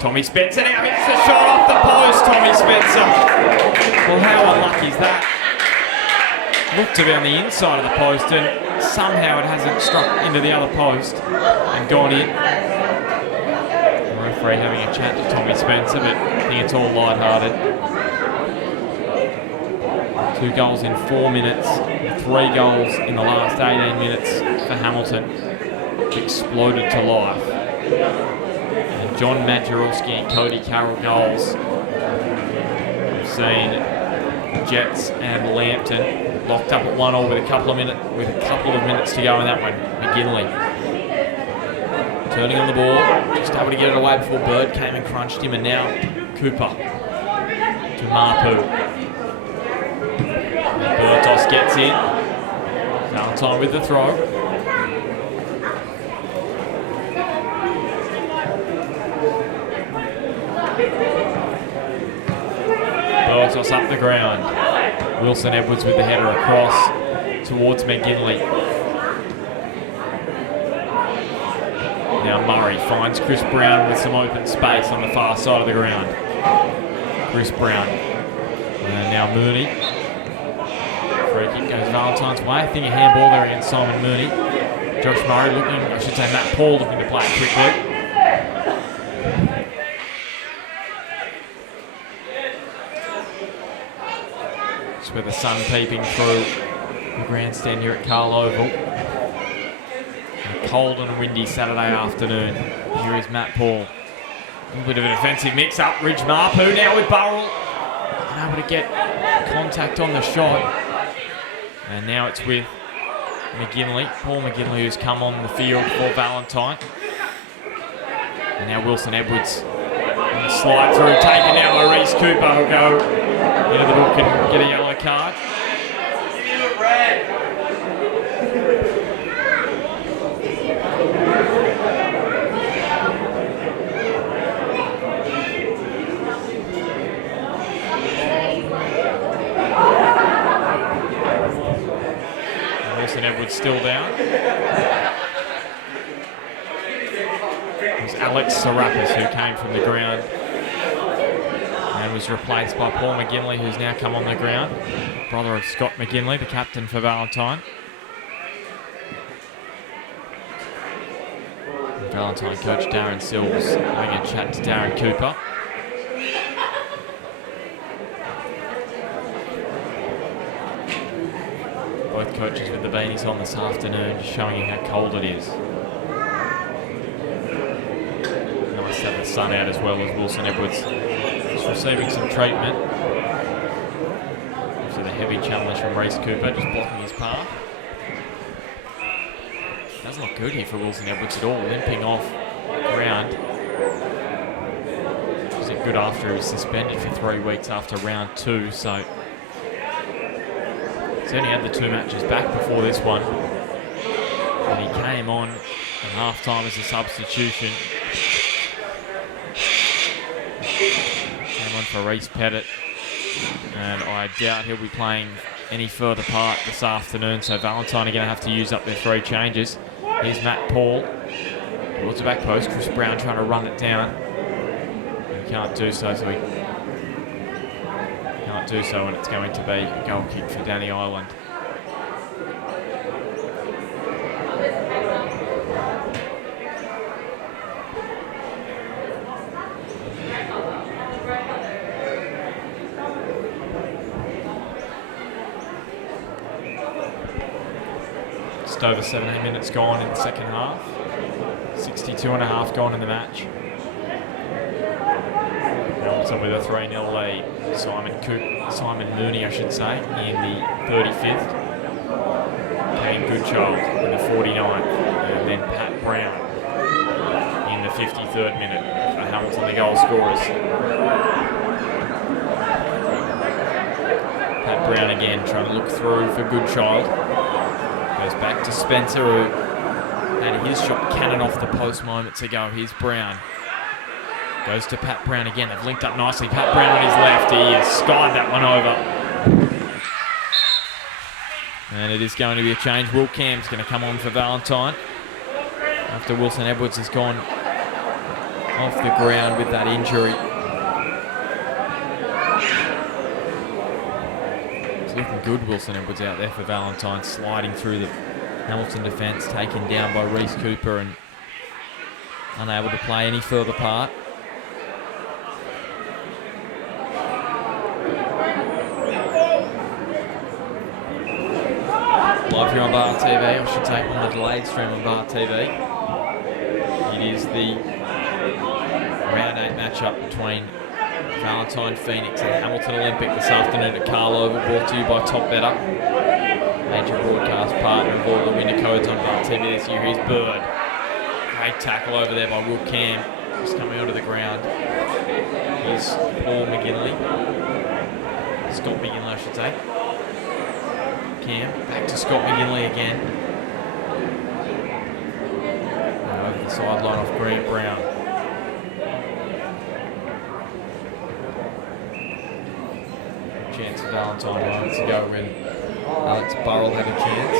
Tommy Spencer now hits the shot off the post. Tommy Spencer. Well, how unlucky is that? Looked to be on the inside of the post, and somehow it hasn't struck into the other post and gone in. Referee having a chat to Tommy Spencer, but I think it's all light-hearted. 2 goals in 4 minutes, 3 goals in the last 18 minutes for Hamilton. Exploded to life. And John Majerowski and Cody Carroll goals. We've seen Jets and Lambton locked up at 1-1 with a couple of minutes to go in that one. McGinley turning on the ball, just able to get it away before Bird came and crunched him, and now Cooper to Mapu. Burtos gets in. Valentine with the throw. Burtos up the ground. Wilson Edwards with the header across towards McGinley. Now Murray finds Chris Brown with some open space on the far side of the ground. Chris Brown. And now Mooney. Free kick goes Valentine's way. I think a handball there against Simon Mooney. Josh Murray Matt Paul looking to play it quickly. Just with the sun peeping through the grandstand here at Carl Oval. A cold and windy Saturday afternoon. Here is Matt Paul. A little bit of a defensive mix-up. Ridge Mapu now with Burrell. Unable to get contact on the shot. And now it's with McGinley. Paul McGinley, who's come on the field for Valentine. And now Wilson Edwards. And the slide through, taken now by Reese Cooper, who'll go into the book and get a yellow card. Wilson Edwards still down. It was Alex Serapis who came from the ground and and was replaced by Paul McGinley, who's now come on the ground. Brother of Scott McGinley, the captain for Valentine. Valentine coach Darren Sills having a chat to Darren Cooper. Both coaches with the beanies on this afternoon, just showing you how cold it is. Nice to have the sun out as well, as Wilson Edwards is receiving some treatment after the heavy challenge from Reece Cooper, just blocking his path. Doesn't look good here for Wilson Edwards at all, limping off the ground. Wasn't good after he was suspended for 3 weeks after round 2, so he's only had the 2 matches back before this one. And he came on at half-time as a substitution. Came on for Reece Pettit, and I doubt he'll be playing any further part this afternoon, so Valentine are going to have to use up their 3 changes. Here's Matt Paul towards the back post. Chris Brown trying to run it down. He can't do so, and it's going to be a goal kick for Danny Ireland. Just over 17 minutes gone in the second half. 62.5 gone in the match. Hamilton with a 3-0 lead. Simon Mooney, I should say, in the 35th. Payne Goodchild in the 49th. And then Pat Brown in the 53rd minute for Hamilton, the goal scorers. Pat Brown again trying to look through for Goodchild. Goes back to Spencer, who had his shot cannon off the post moments ago. Here's Brown. Goes to Pat Brown again. They've linked up nicely. Pat Brown on his left. He has skied that one over. And it is going to be a change. Will Camp's going to come on for Valentine after Wilson Edwards has gone off the ground with that injury. It's looking good, Wilson Edwards out there for Valentine, sliding through the Hamilton defence, taken down by Reece Cooper and unable to play any further part. Live here on Bar TV, I should say on the delayed stream on Bar TV. It is the round 8 matchup between Valentine Phoenix and Hamilton Olympic this afternoon at Carl Oval, brought to you by Top Better, major broadcast partner of all the winner codes on Bar TV this year. Here's Bird. Great tackle over there by Will Cam, just coming onto the ground. Here's Paul McGinley. Scott McGinley, I should say. Cam, back to Scott McGinley again. And over the sideline off Grant Brown. Chance for Valentine moments ago when Alex Burrell had a chance.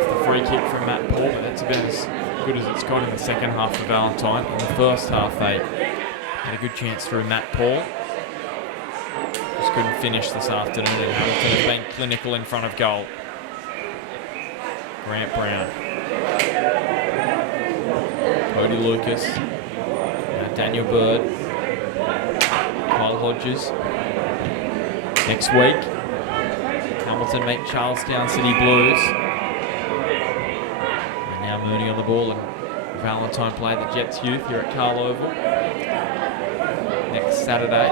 It's the free kick from Matt Paul, but that's about as good as it's got in the second half for Valentine. In the first half, they had a good chance through Matt Paul. Just couldn't finish this afternoon, and Hamilton has been clinical in front of goal. Grant Brown. Cody Lucas. Daniel Bird. Kyle Hodges. Next week, Hamilton meet Charlestown City Blues. And now Mooney on the ball, and Valentine play the Jets youth here at Carl Oval. Next Saturday,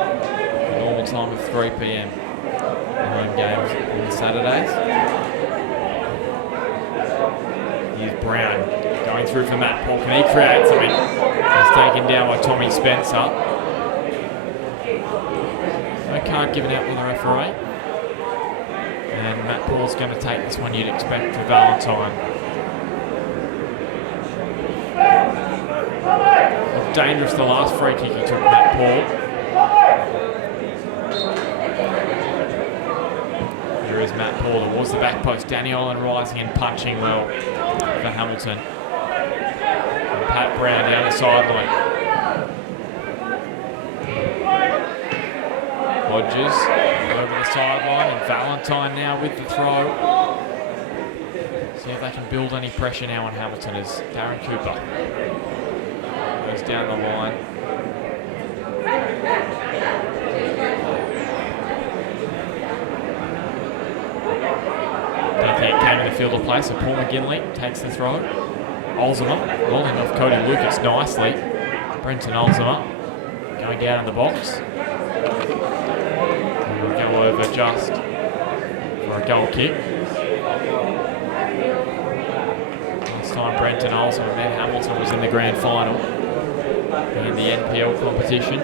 the normal time of 3 p.m. The home games on Saturdays. Here's Brown going through for Matt Paul. Can he create something? He's taken down by Tommy Spencer. No card given out by the referee. And Matt Paul's going to take this one, you'd expect, for Valentine. Looked dangerous the last free kick he took, Matt Paul. Here is Matt Paul towards the back post. Danny Olin rising and punching well for Hamilton. And Pat Brown down the sideline. Hodges over the sideline, and Valentine now with the throw. See if they can build any pressure now on Hamilton as Darren Cooper goes down the line. Don't think it came in the field of play, so Paul McGinley takes the throw. Olzema rolling off Cody Lucas nicely. Brenton Olzema going down in the box. And we'll go over just for a goal kick. Last time Brenton Olzema met Hamilton was in the grand final in the NPL competition.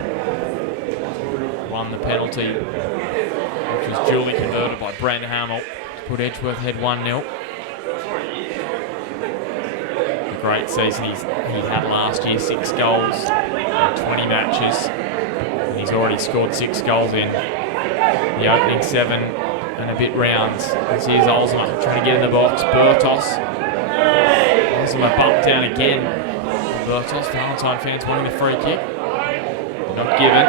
Won the penalty, which was duly converted by Brent Hamill to put Edgeworth ahead 1-0. Great season he had last year, 6 goals in 20 matches. And he's already scored 6 goals in the opening 7 and a bit rounds. As here's Olzema trying to get in the box. Burtos. Olzema bumped down again. Burtos, Valentine fans wanting the free kick. Not given.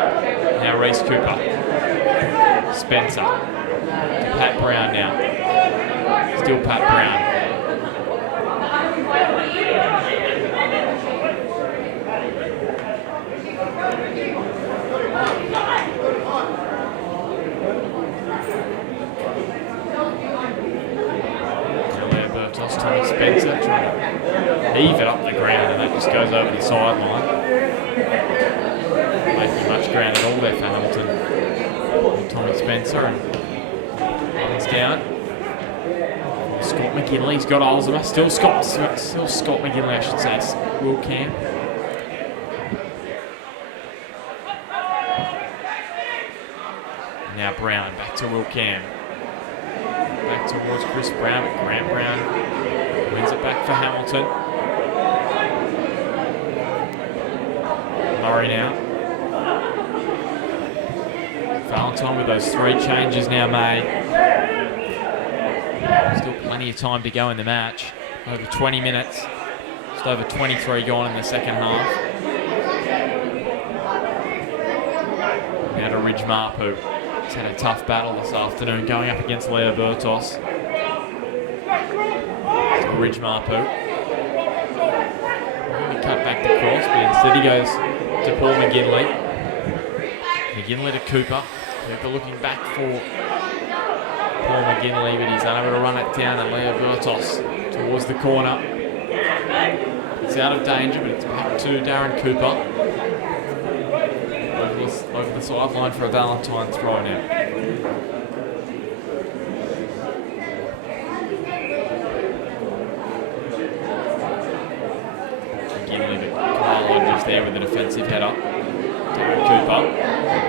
Now Reece Cooper. Spencer. To Pat Brown now. Still Pat Brown. Tommy Spencer trying to heave it up the ground, and that just goes over the sideline. Making much ground at all there for Hamilton. And Tommy Spencer, and he's down. Scott McGinley's got Olzema. Still Scott McGinley, I should say. Will Cam. Now Brown back to Will Cam. Back towards Chris Brown, but Grant Brown wins it back for Hamilton. Murray now. Valentine with those 3 changes now made. Still plenty of time to go in the match. Over 20 minutes. Just over 23 gone in the second half. Now to Ridge Marpu. He's had a tough battle this afternoon going up against Leo Burtos. Ridge Marpu. He cut back the cross, but instead he goes to Paul McGinley. McGinley to Cooper. Cooper looking back for Paul McGinley, but he's unable to run it down, and Leo Burtos towards the corner. It's out of danger, but it's back to Darren Cooper. Over the sideline for a Valentine throw now. McGinley, but Kyle Hodges there with a defensive header. Darren Cooper,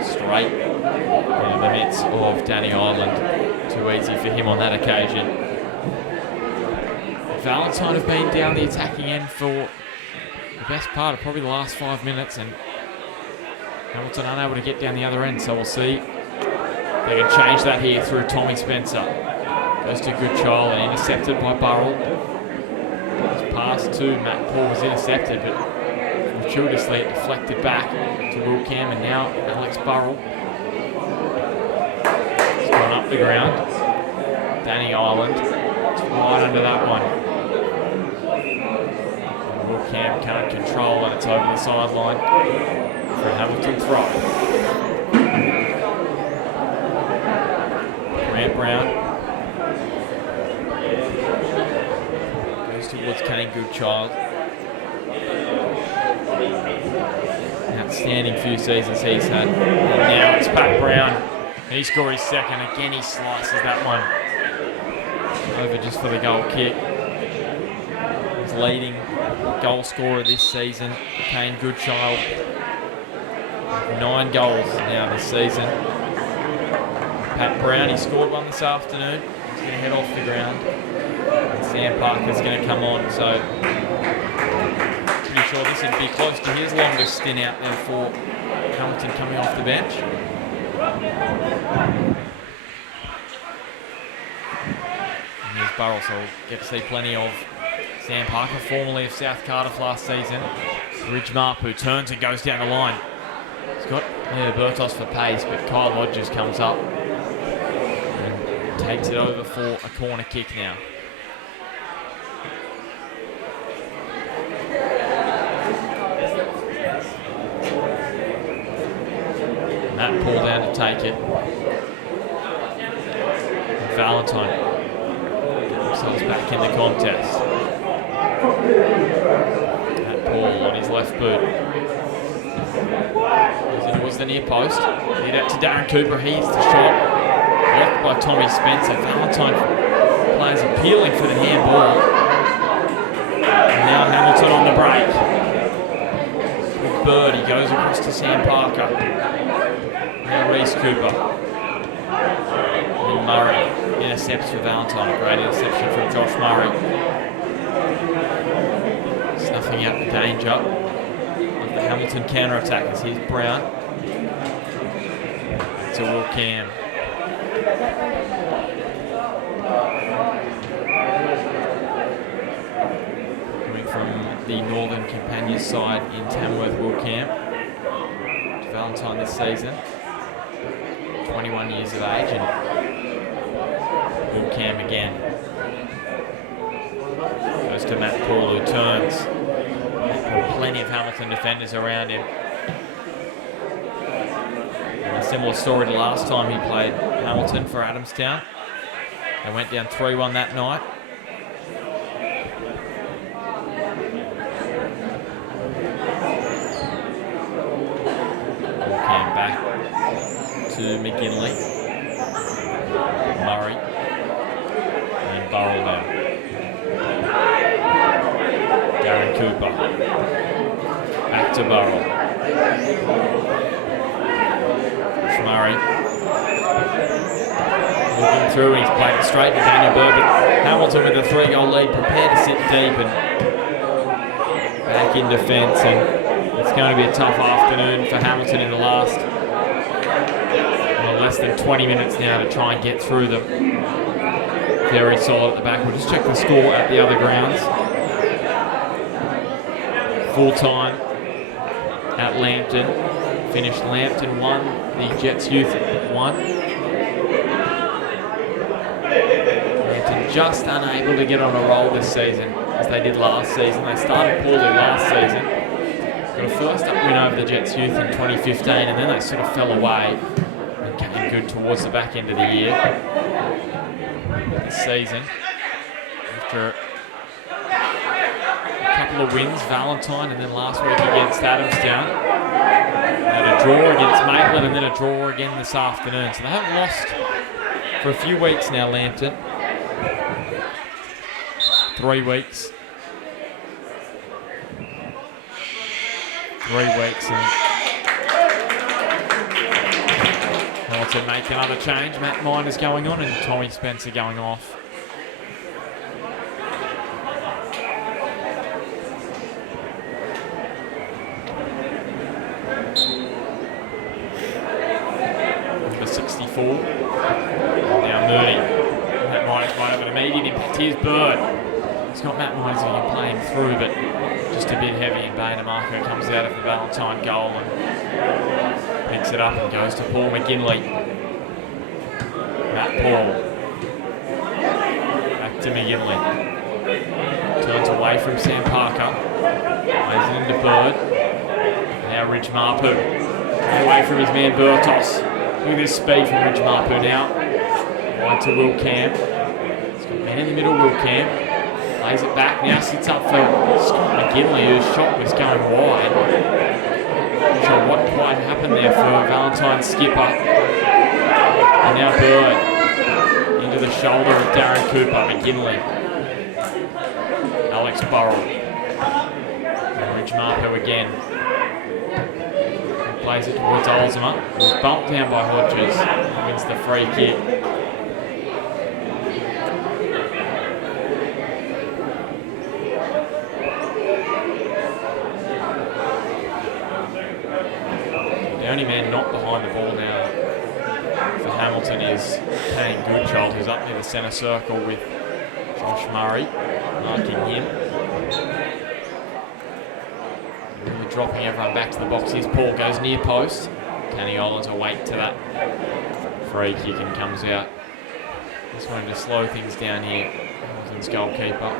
straight into the midst of Danny Ireland. Too easy for him on that occasion. Valentine have been down the attacking end for the best part of probably the last 5 minutes, and Hamilton unable to get down the other end, so we'll see. They can change that here through Tommy Spencer. Goes to Goodchild and intercepted by Burrell. His pass to Matt Paul was intercepted, but fortuitously it deflected back to Will Cam, and now Alex Burrell. He's gone up the ground. Danny Ireland. It's right under that one. And Will Cam can't control, and it's over the sideline for a Hamilton throw. Grant Brown goes towards Kenny Goodchild. Outstanding few seasons he's had. And now it's Pat Brown. And he scored his second. Again, he slices that one over just for the goal kick. His leading goal scorer this season, Kane Goodchild. 9 goals now this season. Pat Brown, he scored one this afternoon. He's going to head off the ground. And Sam Parker's going to come on. So, pretty sure this would be close to his longest stint out there for Hamilton coming off the bench. And here's Burrell, so we'll get to see plenty of Sam Parker, formerly of South Cardiff last season. Ridge Marpu turns and goes down the line. He's got Yeah, Bertos for pace, but Kyle Hodges comes up and takes it over for a corner kick now. Matt Paul down to take it. And Valentine get themselves back in the contest. Matt Paul on his left boot. It was the near post. Hit out to Darren Cooper. He's the shot. Blocked by Tommy Spencer. Valentine players appealing for the handball. And now Hamilton on the break. With Bird, he goes across to Sam Parker. Now Reese Cooper. And Murray intercepts for Valentine. A great interception from Josh Murray. Snuffing out the danger of the Hamilton counter-attackers. Here's Brown. To Will Cam. Coming from the Northern Companions side in Tamworth, Will Cam. To Valentine this season. 21 years of age, and Will Cam again. Goes to Matt Paul, who turns. Matt Paul, plenty of Hamilton defenders around him. And a similar story to last time he played Hamilton for Adamstown. They went down 3-1 that night. Will Cam back to McGinley, Murray, and Burrell now. Darren Cooper, back to Burrell. Murray looking through, and he's played it straight to Daniel Bird, but Hamilton with a 3-goal lead, prepared to sit deep and back in defence, and it's going to be a tough afternoon for Hamilton in the last less than 20 minutes now to try and get through them. Very solid at the back. We'll just check the score at the other grounds. Full time at Lambton. Finished Lambton 1, the Jets Youth 1. Lambton just unable to get on a roll this season as they did last season. They started poorly last season. Got a first up win over the Jets Youth in 2015, and then they sort of fell away. Getting good towards the back end of the year. This season, after a couple of wins, Valentine, and then last week against Adamstown. They had a draw against Maitland, and then a draw again this afternoon. So they haven't lost for a few weeks now, Lambton. 3 weeks. 3 weeks, and to make another change. Matt Miners going on and Tommy Spencer going off. Number 64. Now Mooney. Matt Miners might have an immediate impact. Here's Bird. It's got Matt Miners who can play him through, but just a bit heavy, and Bainer Marco comes out of the Valentine goal and picks it up and goes to Paul McGinley. Matt Paul. Back to McGinley. Turns away from Sam Parker. Plays it into Bird. Now Rich Marpu. Away from his man Bertos. Look at this speed from Rich Marpu now. Wide to Will Cam. He's got men in the middle, Will Cam. Lays it back, now sits up for Scott McGinley, whose shot was going wide. Not sure what quite happened there for Valentine's skipper. And now Bird into the shoulder of Darren Cooper, McGinley. Alex Burrell. And Rich Marpo again. He plays it towards Olsema. He's bumped down by Hodges. Wins the free kick. The only man not behind the ball now for Hamilton is Kane Goodchild, who's up near the centre circle with Josh Murray marking him. Really dropping everyone back to the box. Here's Paul, goes near post. Danny Ollins awake to that free kick and comes out. Just wanting to slow things down here. Hamilton's goalkeeper.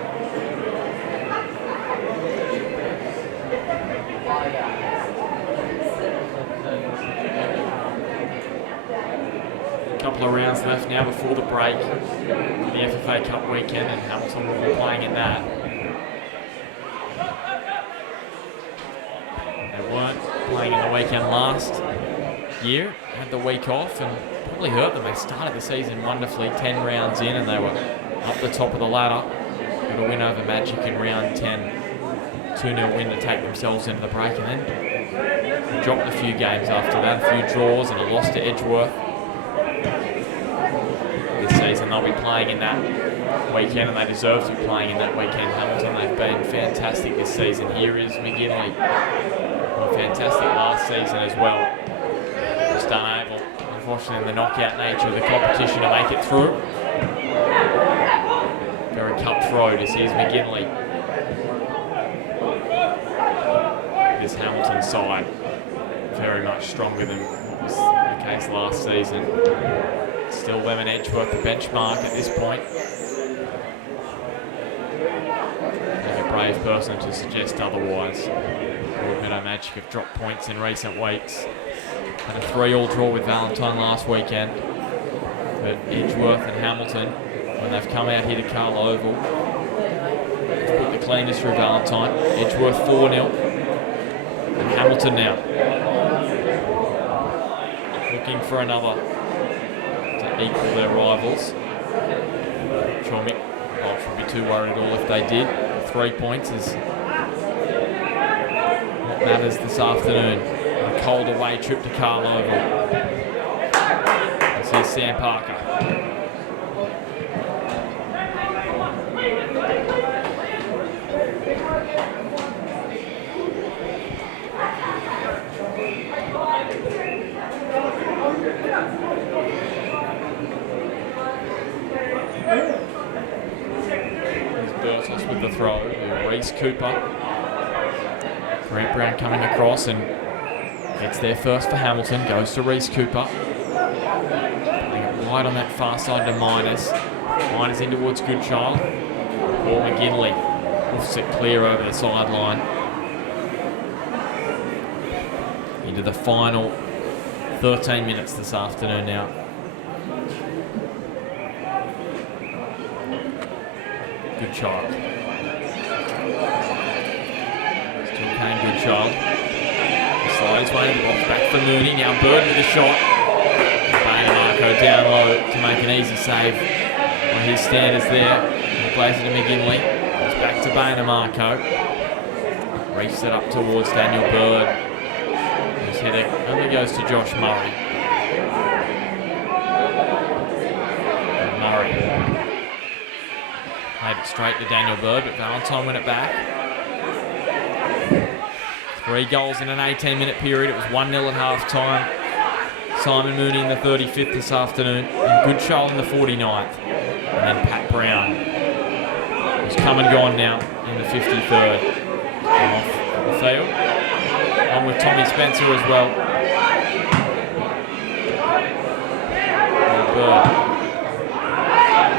A couple of rounds left now before the break. The FFA Cup weekend, and Hamilton will be playing in that. They weren't playing in the weekend last year, had the week off, and probably hurt them. They started the season wonderfully, 10 rounds in, and they were up the top of the ladder. Got a win over Magic in round 10. 2-0 win to take themselves into the break, and then dropped a few games after that, a few draws and a loss to Edgeworth. This season they'll be playing in that weekend, and they deserve to be playing in that weekend. Hamilton, they've been fantastic this season. Here is McGinley. Fantastic last season as well. Just unable, unfortunately, in the knockout nature of the competition, to make it through. Very cutthroat as here's McGinley. This Hamilton side, very much stronger than what was the case last season. Still Lemon Edgeworth the benchmark at this point. Being a brave person to suggest otherwise. Broadmeadow Magic have dropped points in recent weeks. Had a 3-3 draw with Valentine last weekend. But Edgeworth and Hamilton, when they've come out here to Carl Oval, they've put the cleaners through Valentine. Edgeworth 4-0. And Hamilton now looking for another to equal their rivals. I'm sure Mick Walsh would be too worried at all if they did. 3 points is what matters this afternoon. A cold away trip to Carl Oval. This is Sam Parker. With the throw, Reese Cooper. Grant Brown coming across and gets there first for Hamilton, goes to Reese Cooper. Putting it wide on that far side to Miners. Miners in towards Goodchild. Paul McGinley hoofs it clear over the sideline. Into the final 13 minutes this afternoon now. Goodchild. Still Kane Goodchild. Slides way in the box, back for Mooney. Now Bird with a shot. Marco down low to make an easy save on his standards there. He plays it to McGinley. Goes back to Marco. Reefs it up towards Daniel Bird. His header only goes to Josh Murray. Played it straight to Daniel Bird, but Valentine win it back. 3 goals in an 18-minute period. It was 1-0 at half-time. Simon Mooney in the 35th this afternoon, and Goodchild in the 49th. And then Pat Brown, who's come and gone now in the 53rd. Off the field, along with Tommy Spencer as well.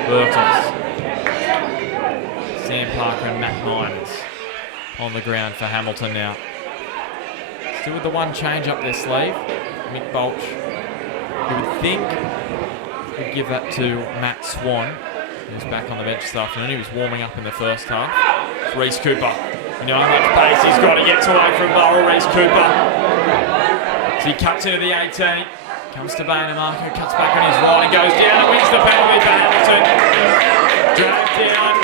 Burtos. Sam Parker and Matt Miners on the ground for Hamilton now. Still with the one change up their sleeve. Mick Bolch, you would think, would give that to Matt Swan, who's back on the bench this afternoon. He was warming up in the first half. It's Reese Cooper. You know how much pace he's got. He gets away from Burrell. Reese Cooper. So he cuts into the 18. Comes to Marco, cuts back on his right and goes down and wins the penalty for Hamilton. Dragged down.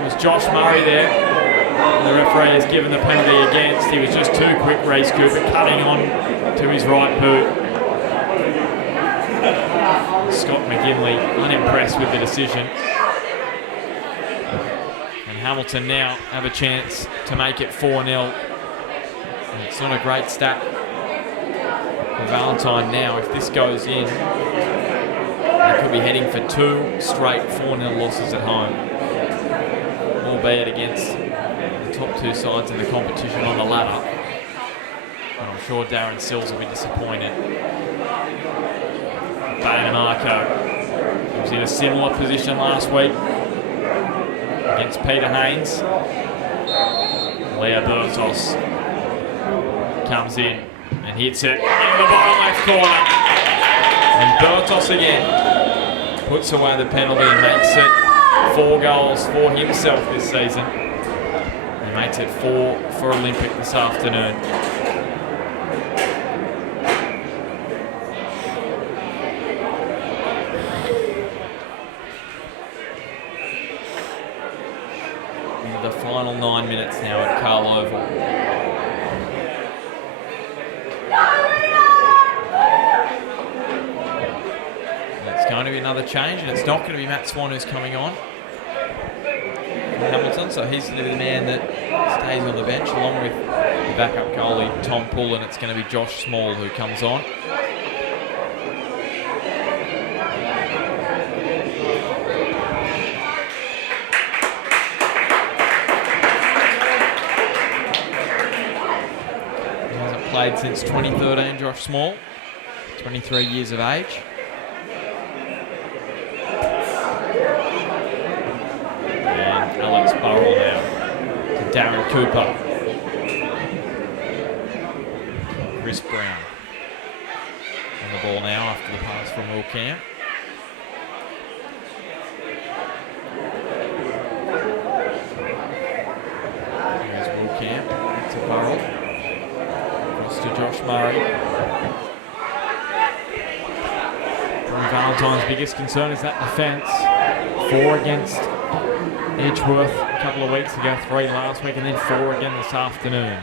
It was Josh Murray there. And the referee has given the penalty against. He was just too quick, Reese Cooper, cutting on to his right boot. Scott McGinley unimpressed with the decision. And Hamilton now have a chance to make it 4-0. And it's not a great stat for Valentine now. If this goes in, they could be heading for 2 straight 4-0 losses at home. Albeit against the top 2 sides in the competition on the ladder. And I'm sure Darren Sills will be disappointed. Marco was in a similar position last week against Peter Haynes. Leo Bertos comes in and hits it in the bottom left corner. And Bertos again puts away the penalty and makes it 4 goals for himself this season. He makes it 4 for Olympic this afternoon. The final 9 minutes now at Carl Oval. It's going to be another change, and it's not going to be Matt Swan who's coming on from Hamilton, so he's going to be the man that stays on the bench along with the backup goalie Tom Poole, and it's going to be Josh Small who comes on. Played since 2013, Josh Small, 23 years of age. And Alex Burrell now to Darren Cooper. Chris Brown on the ball now after the pass from Will Camp. Here's Will Camp to Burrell. To Josh Murray. And Valentine's biggest concern is that defence. 4 against Edgeworth a couple of weeks ago, 3 last week, and then 4 again this afternoon.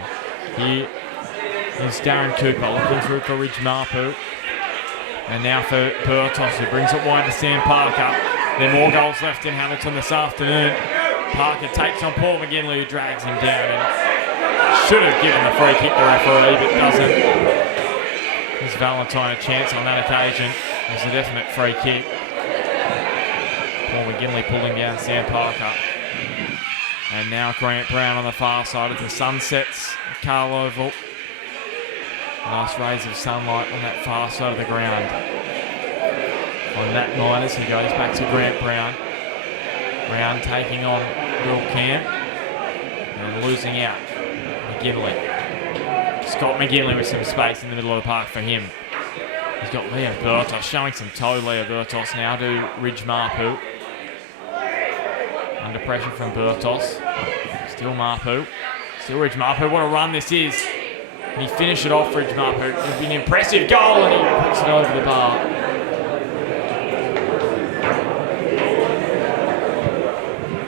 Here is Darren Cooper looking through for Ridge Marpu. And now for Bertos, who brings it wide to Sam Parker. There are more goals left in Hamilton this afternoon. Parker takes on Paul McGinley, who drags him down. Should have given the free kick to the referee, but doesn't. Gives Valentine a chance on that occasion. It was a definite free kick. Paul McGinley pulling down Sam Parker. And now Grant Brown on the far side as the sun sets at Carl Oval. Last rays of sunlight on that far side of the ground. On Matt Miners, he goes back to Grant Brown. Brown taking on Will Camp. And losing out. McGinley. Scott McGinley with some space in the middle of the park for him. He's got Leo Bertos showing some toe. Leo Bertos now to Ridge Marpu. Under pressure from Bertos. Still Marpu. Still Ridge Marpu. What a run this is. And he finished it off, Ridge Marpu. It would be an impressive goal, and he puts it over the bar.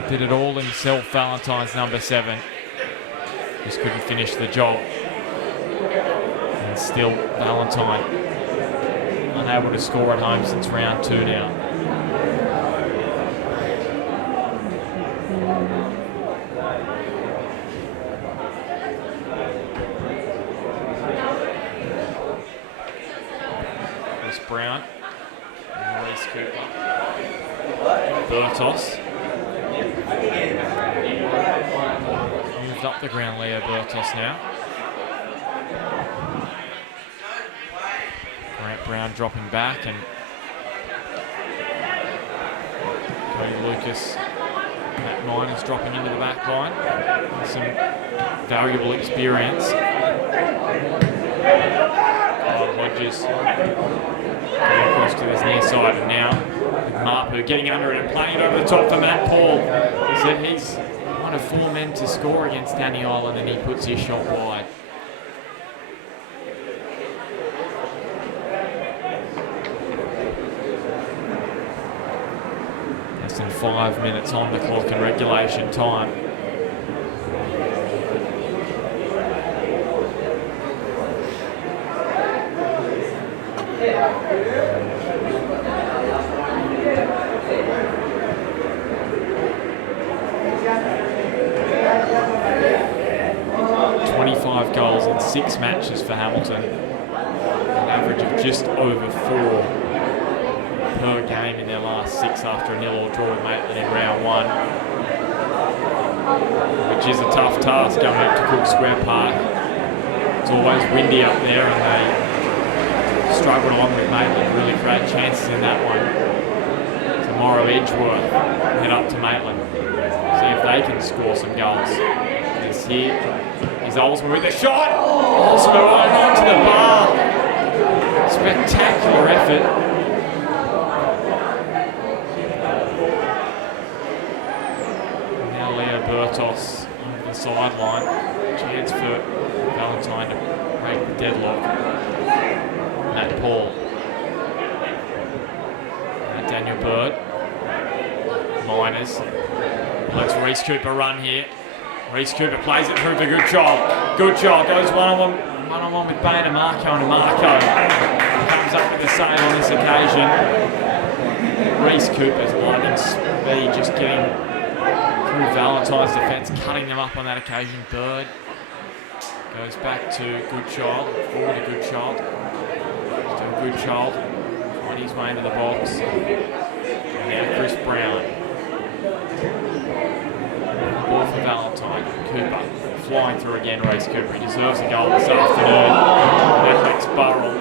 Did it all himself, Valentine's number 7. Just couldn't finish the job. And still Valentine unable to score at home since round 2 now. Chris Brown and Maurice Cooper. Bertos. Moved up the ground, Leo Bertos now. Grant Brown dropping back, and Cody Lucas, Matt Miners dropping into the back line. Some valuable experience. Hodges getting across to his near side, and now Marpu getting under it and playing it over the top for Matt Paul. Said he's one of 4 men to score against Danny Island, and he puts his shot wide. Less than 5 minutes on the clock in regulation time. Goals in 6 matches for Hamilton, an average of just over 4 per game in their last 6 after a 0-0 draw with Maitland in round 1, which is a tough task going up to Cook Square Park It's always windy up there and they struggled along with Maitland. Really great chances in that one. Tomorrow Edgeworth head up to Maitland. See if they can score some goals. This here is Olsman with a shot. Olsman right onto the bar. Spectacular effort. Now Leo Bertos over the sideline. Chance for Valentine to break the deadlock. Matt Paul. Now Daniel Bird. Miners. Lets Reese Cooper run here. Reese Cooper plays it through for Goodchild. Goodchild goes one-on-one with Bainer Marco, and Marco comes up with the save on this occasion. Reese Cooper's lightning speed just getting through Valentine's defence, cutting them up on that occasion. Bird goes back to Goodchild, forward to Goodchild. Still Goodchild, find his way into the box. And now Chris Brown. Ball for Valentine. Cooper flying through again. Reese Cooper. He deserves a goal this afternoon. Alex Burrell.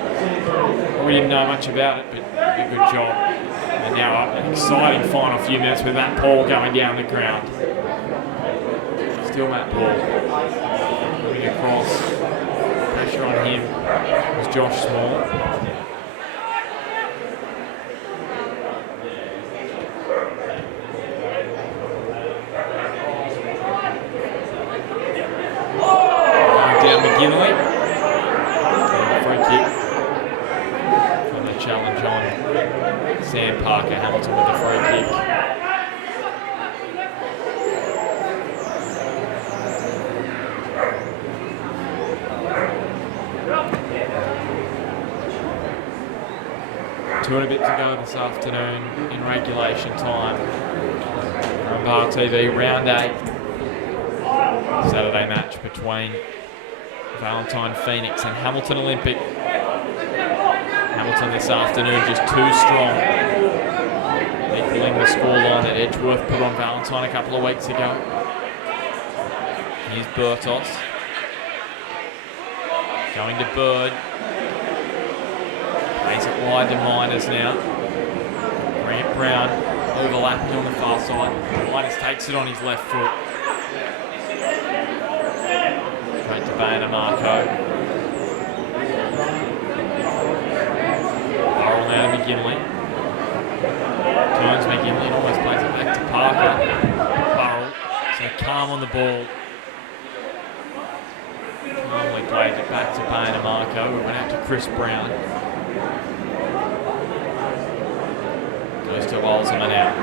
We didn't know much about it, but a good job. And now an exciting final few minutes with Matt Paul going down the ground. Still Matt Paul. Moving across. Pressure on him was Josh Small. McGinley. Free kick. And the challenge on Sam Parker. Hamilton with the free kick. Two and a bit to go this afternoon in regulation time. From Bar TV, round 8. Saturday match between Valentine Phoenix and Hamilton Olympic. Hamilton this afternoon just too strong. Equaling the scoreline that Edgeworth put on Valentine a couple of weeks ago. Here's Bertos. Going to Bird. Plays it wide to Miners now. Grant Brown overlapping on the far side. Miners takes it on his left foot. Straight to Bainer Marco. Burrell now to McGinley. Turns McGinley and almost plays it back to Parker. Burrell, so calm on the ball. Calmly plays it back to Bainer Marco. We went out to Chris Brown. Goes to Olsman now.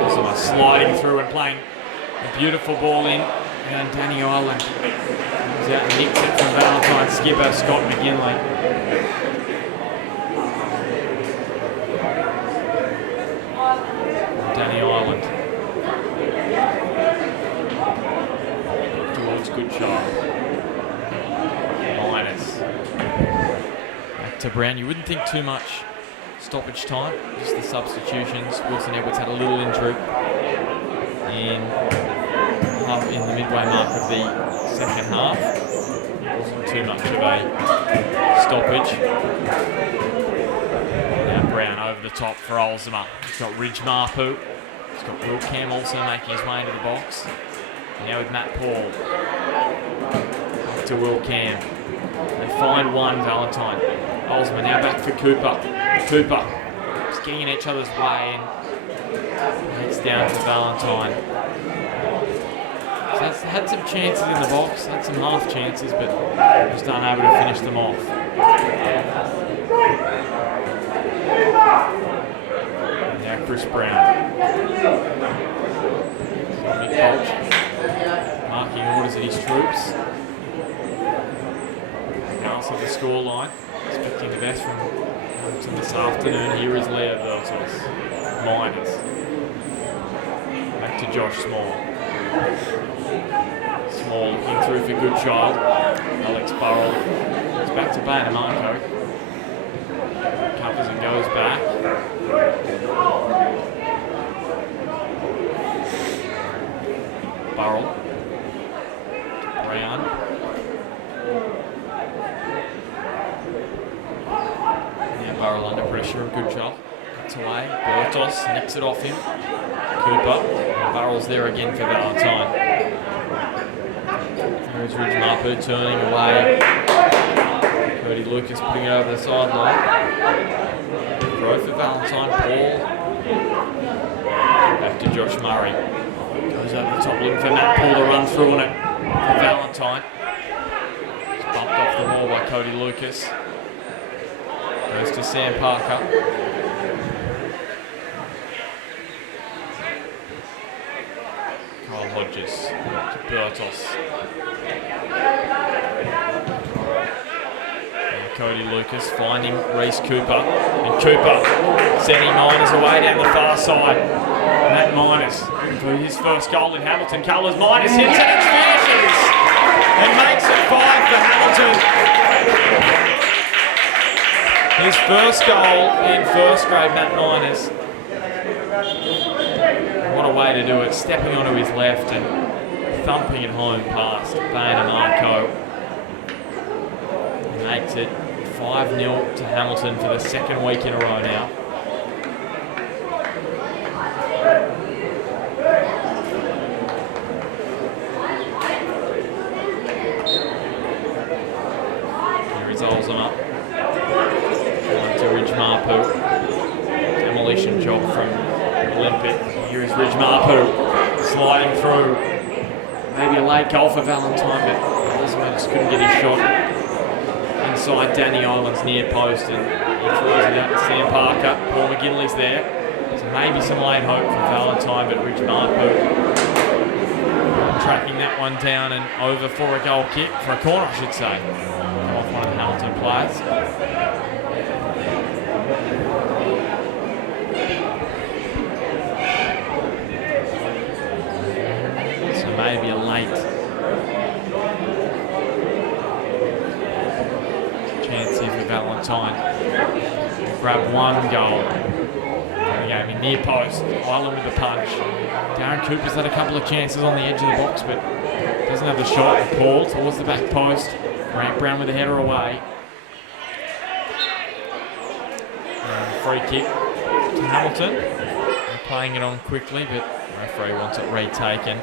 Olsman sliding through and playing a beautiful ball in. And Danny Ireland comes out and nicks it from Valentine skipper Scott McGinley. Danny Ireland towards Goodchild. Miners. Back to Brown. You wouldn't think too much stoppage time, just the substitutions. Wilson Edwards had a little injury in the midway mark of the second half. Wasn't too much of a stoppage. Now Brown over the top for Olsma. He's got Ridge Marpu. He's got Will Cam also making his way into the box. And now with Matt Paul. Up to Will Cam. They find one, Valentine. Olsma now back for Cooper. Cooper just getting in each other's way and heads down to Valentine. So that's had some chances in the box, had some half chances, but just unable to finish them off. And now Chris Brown. Nick Bolch marking orders at his troops. Regardless of the scoreline, expecting the best from Hamilton this afternoon. Here is Leo Bertos. Miners. Back to Josh Small. Small looking through for Goodchild. Alex Burrell. It's back to Bainer Marco. Covers and goes back. Burrell. Brown. Burrell under pressure. A good shot. That's away. Bertos nicks it off him. Cooper. Burrell's there again for Valentine. There's Ridge Marpu turning away. Cody Lucas putting it over the sideline. Throw for Valentine. Paul. Back to Josh Murray. Goes over the top looking for Matt Paul to run through on it for Valentine. It's bumped off the ball by Cody Lucas. Goes to Sam Parker. Kyle Hodges to Bertos. And Cody Lucas finding Reese Cooper. And Cooper sending Miners away down the far side. Matt Miners for his first goal in Hamilton colours. Miners hits it and finishes. And makes it 5 for Hamilton. His first goal in first grade, Matt Miners. What a way to do it, stepping onto his left and thumping it home past Bain Marco. Makes it 5-0 to Hamilton for the second week in a row now. Here is Olsen up. To Ridge Marpu. Demolition job from Olympic. Here is Ridge Marpu sliding through. Maybe a late goal for Valentine, but Olsen just couldn't get his shot inside Danny Island's near post, and he throws it out to Sam Parker. Paul McGinley's there. So maybe some late hope for Valentine, but Ridge Marpu tracking that one down and over for a goal kick, for a corner I should say. Come off one of the Hamilton players. Maybe a late chance here for Valentine. Grab one goal. Game in near post. Island with the punch. Darren Cooper's had a couple of chances on the edge of the box, but doesn't have the shot. Paul towards the back post. Grant Brown with the header away. Free kick to Hamilton. They're playing it on quickly, but the referee wants it retaken.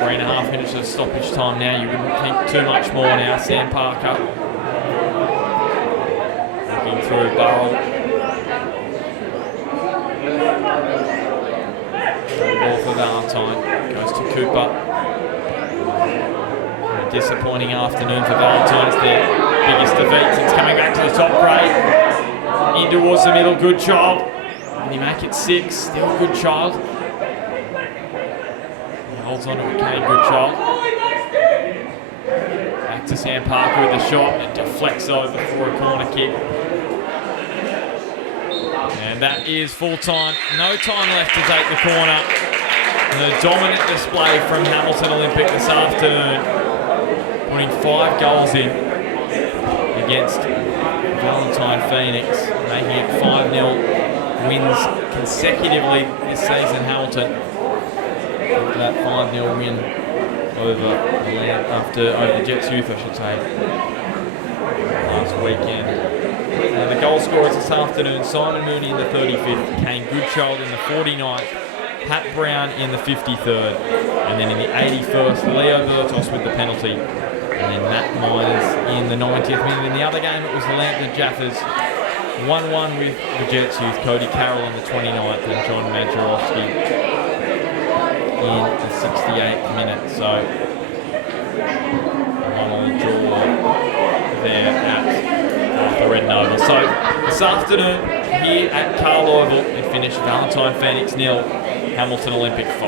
3.5 minutes of stoppage time now. You wouldn't think too much more now. Sam Parker looking through Burrell. Ball for Valentine. Goes to Cooper. A disappointing afternoon for Valentine. It's their biggest defeat since coming back to the top grade. In towards the middle. Good child. And you make it 6. Still a good child. Holds on to a Kane Goodchild. Back to Sam Parker with the shot. It deflects over for a corner kick. And that is full time. No time left to take the corner. And a dominant display from Hamilton Olympic this afternoon. Putting 5 goals in against Valentine Phoenix. Making it 5-0 wins consecutively this season, Hamilton. That 5-0 win over the Jets youth, I should say, last weekend. And the goal scorers this afternoon: Simon Mooney in the 35th, Kane Goodchild in the 49th, Pat Brown in the 53rd, and then in the 81st, Leo Bertos with the penalty, and then Matt Miners in the 90th minute. In the other game, it was the Lambton Jaffers 1-1 with the Jets youth, Cody Carroll in the 29th, and John Majerowski in the 68th minute. So 1-1 draw there at the Red Nova. So this afternoon here at Carl Oval, it finished Valentine Phoenix 0, Hamilton Olympic 5.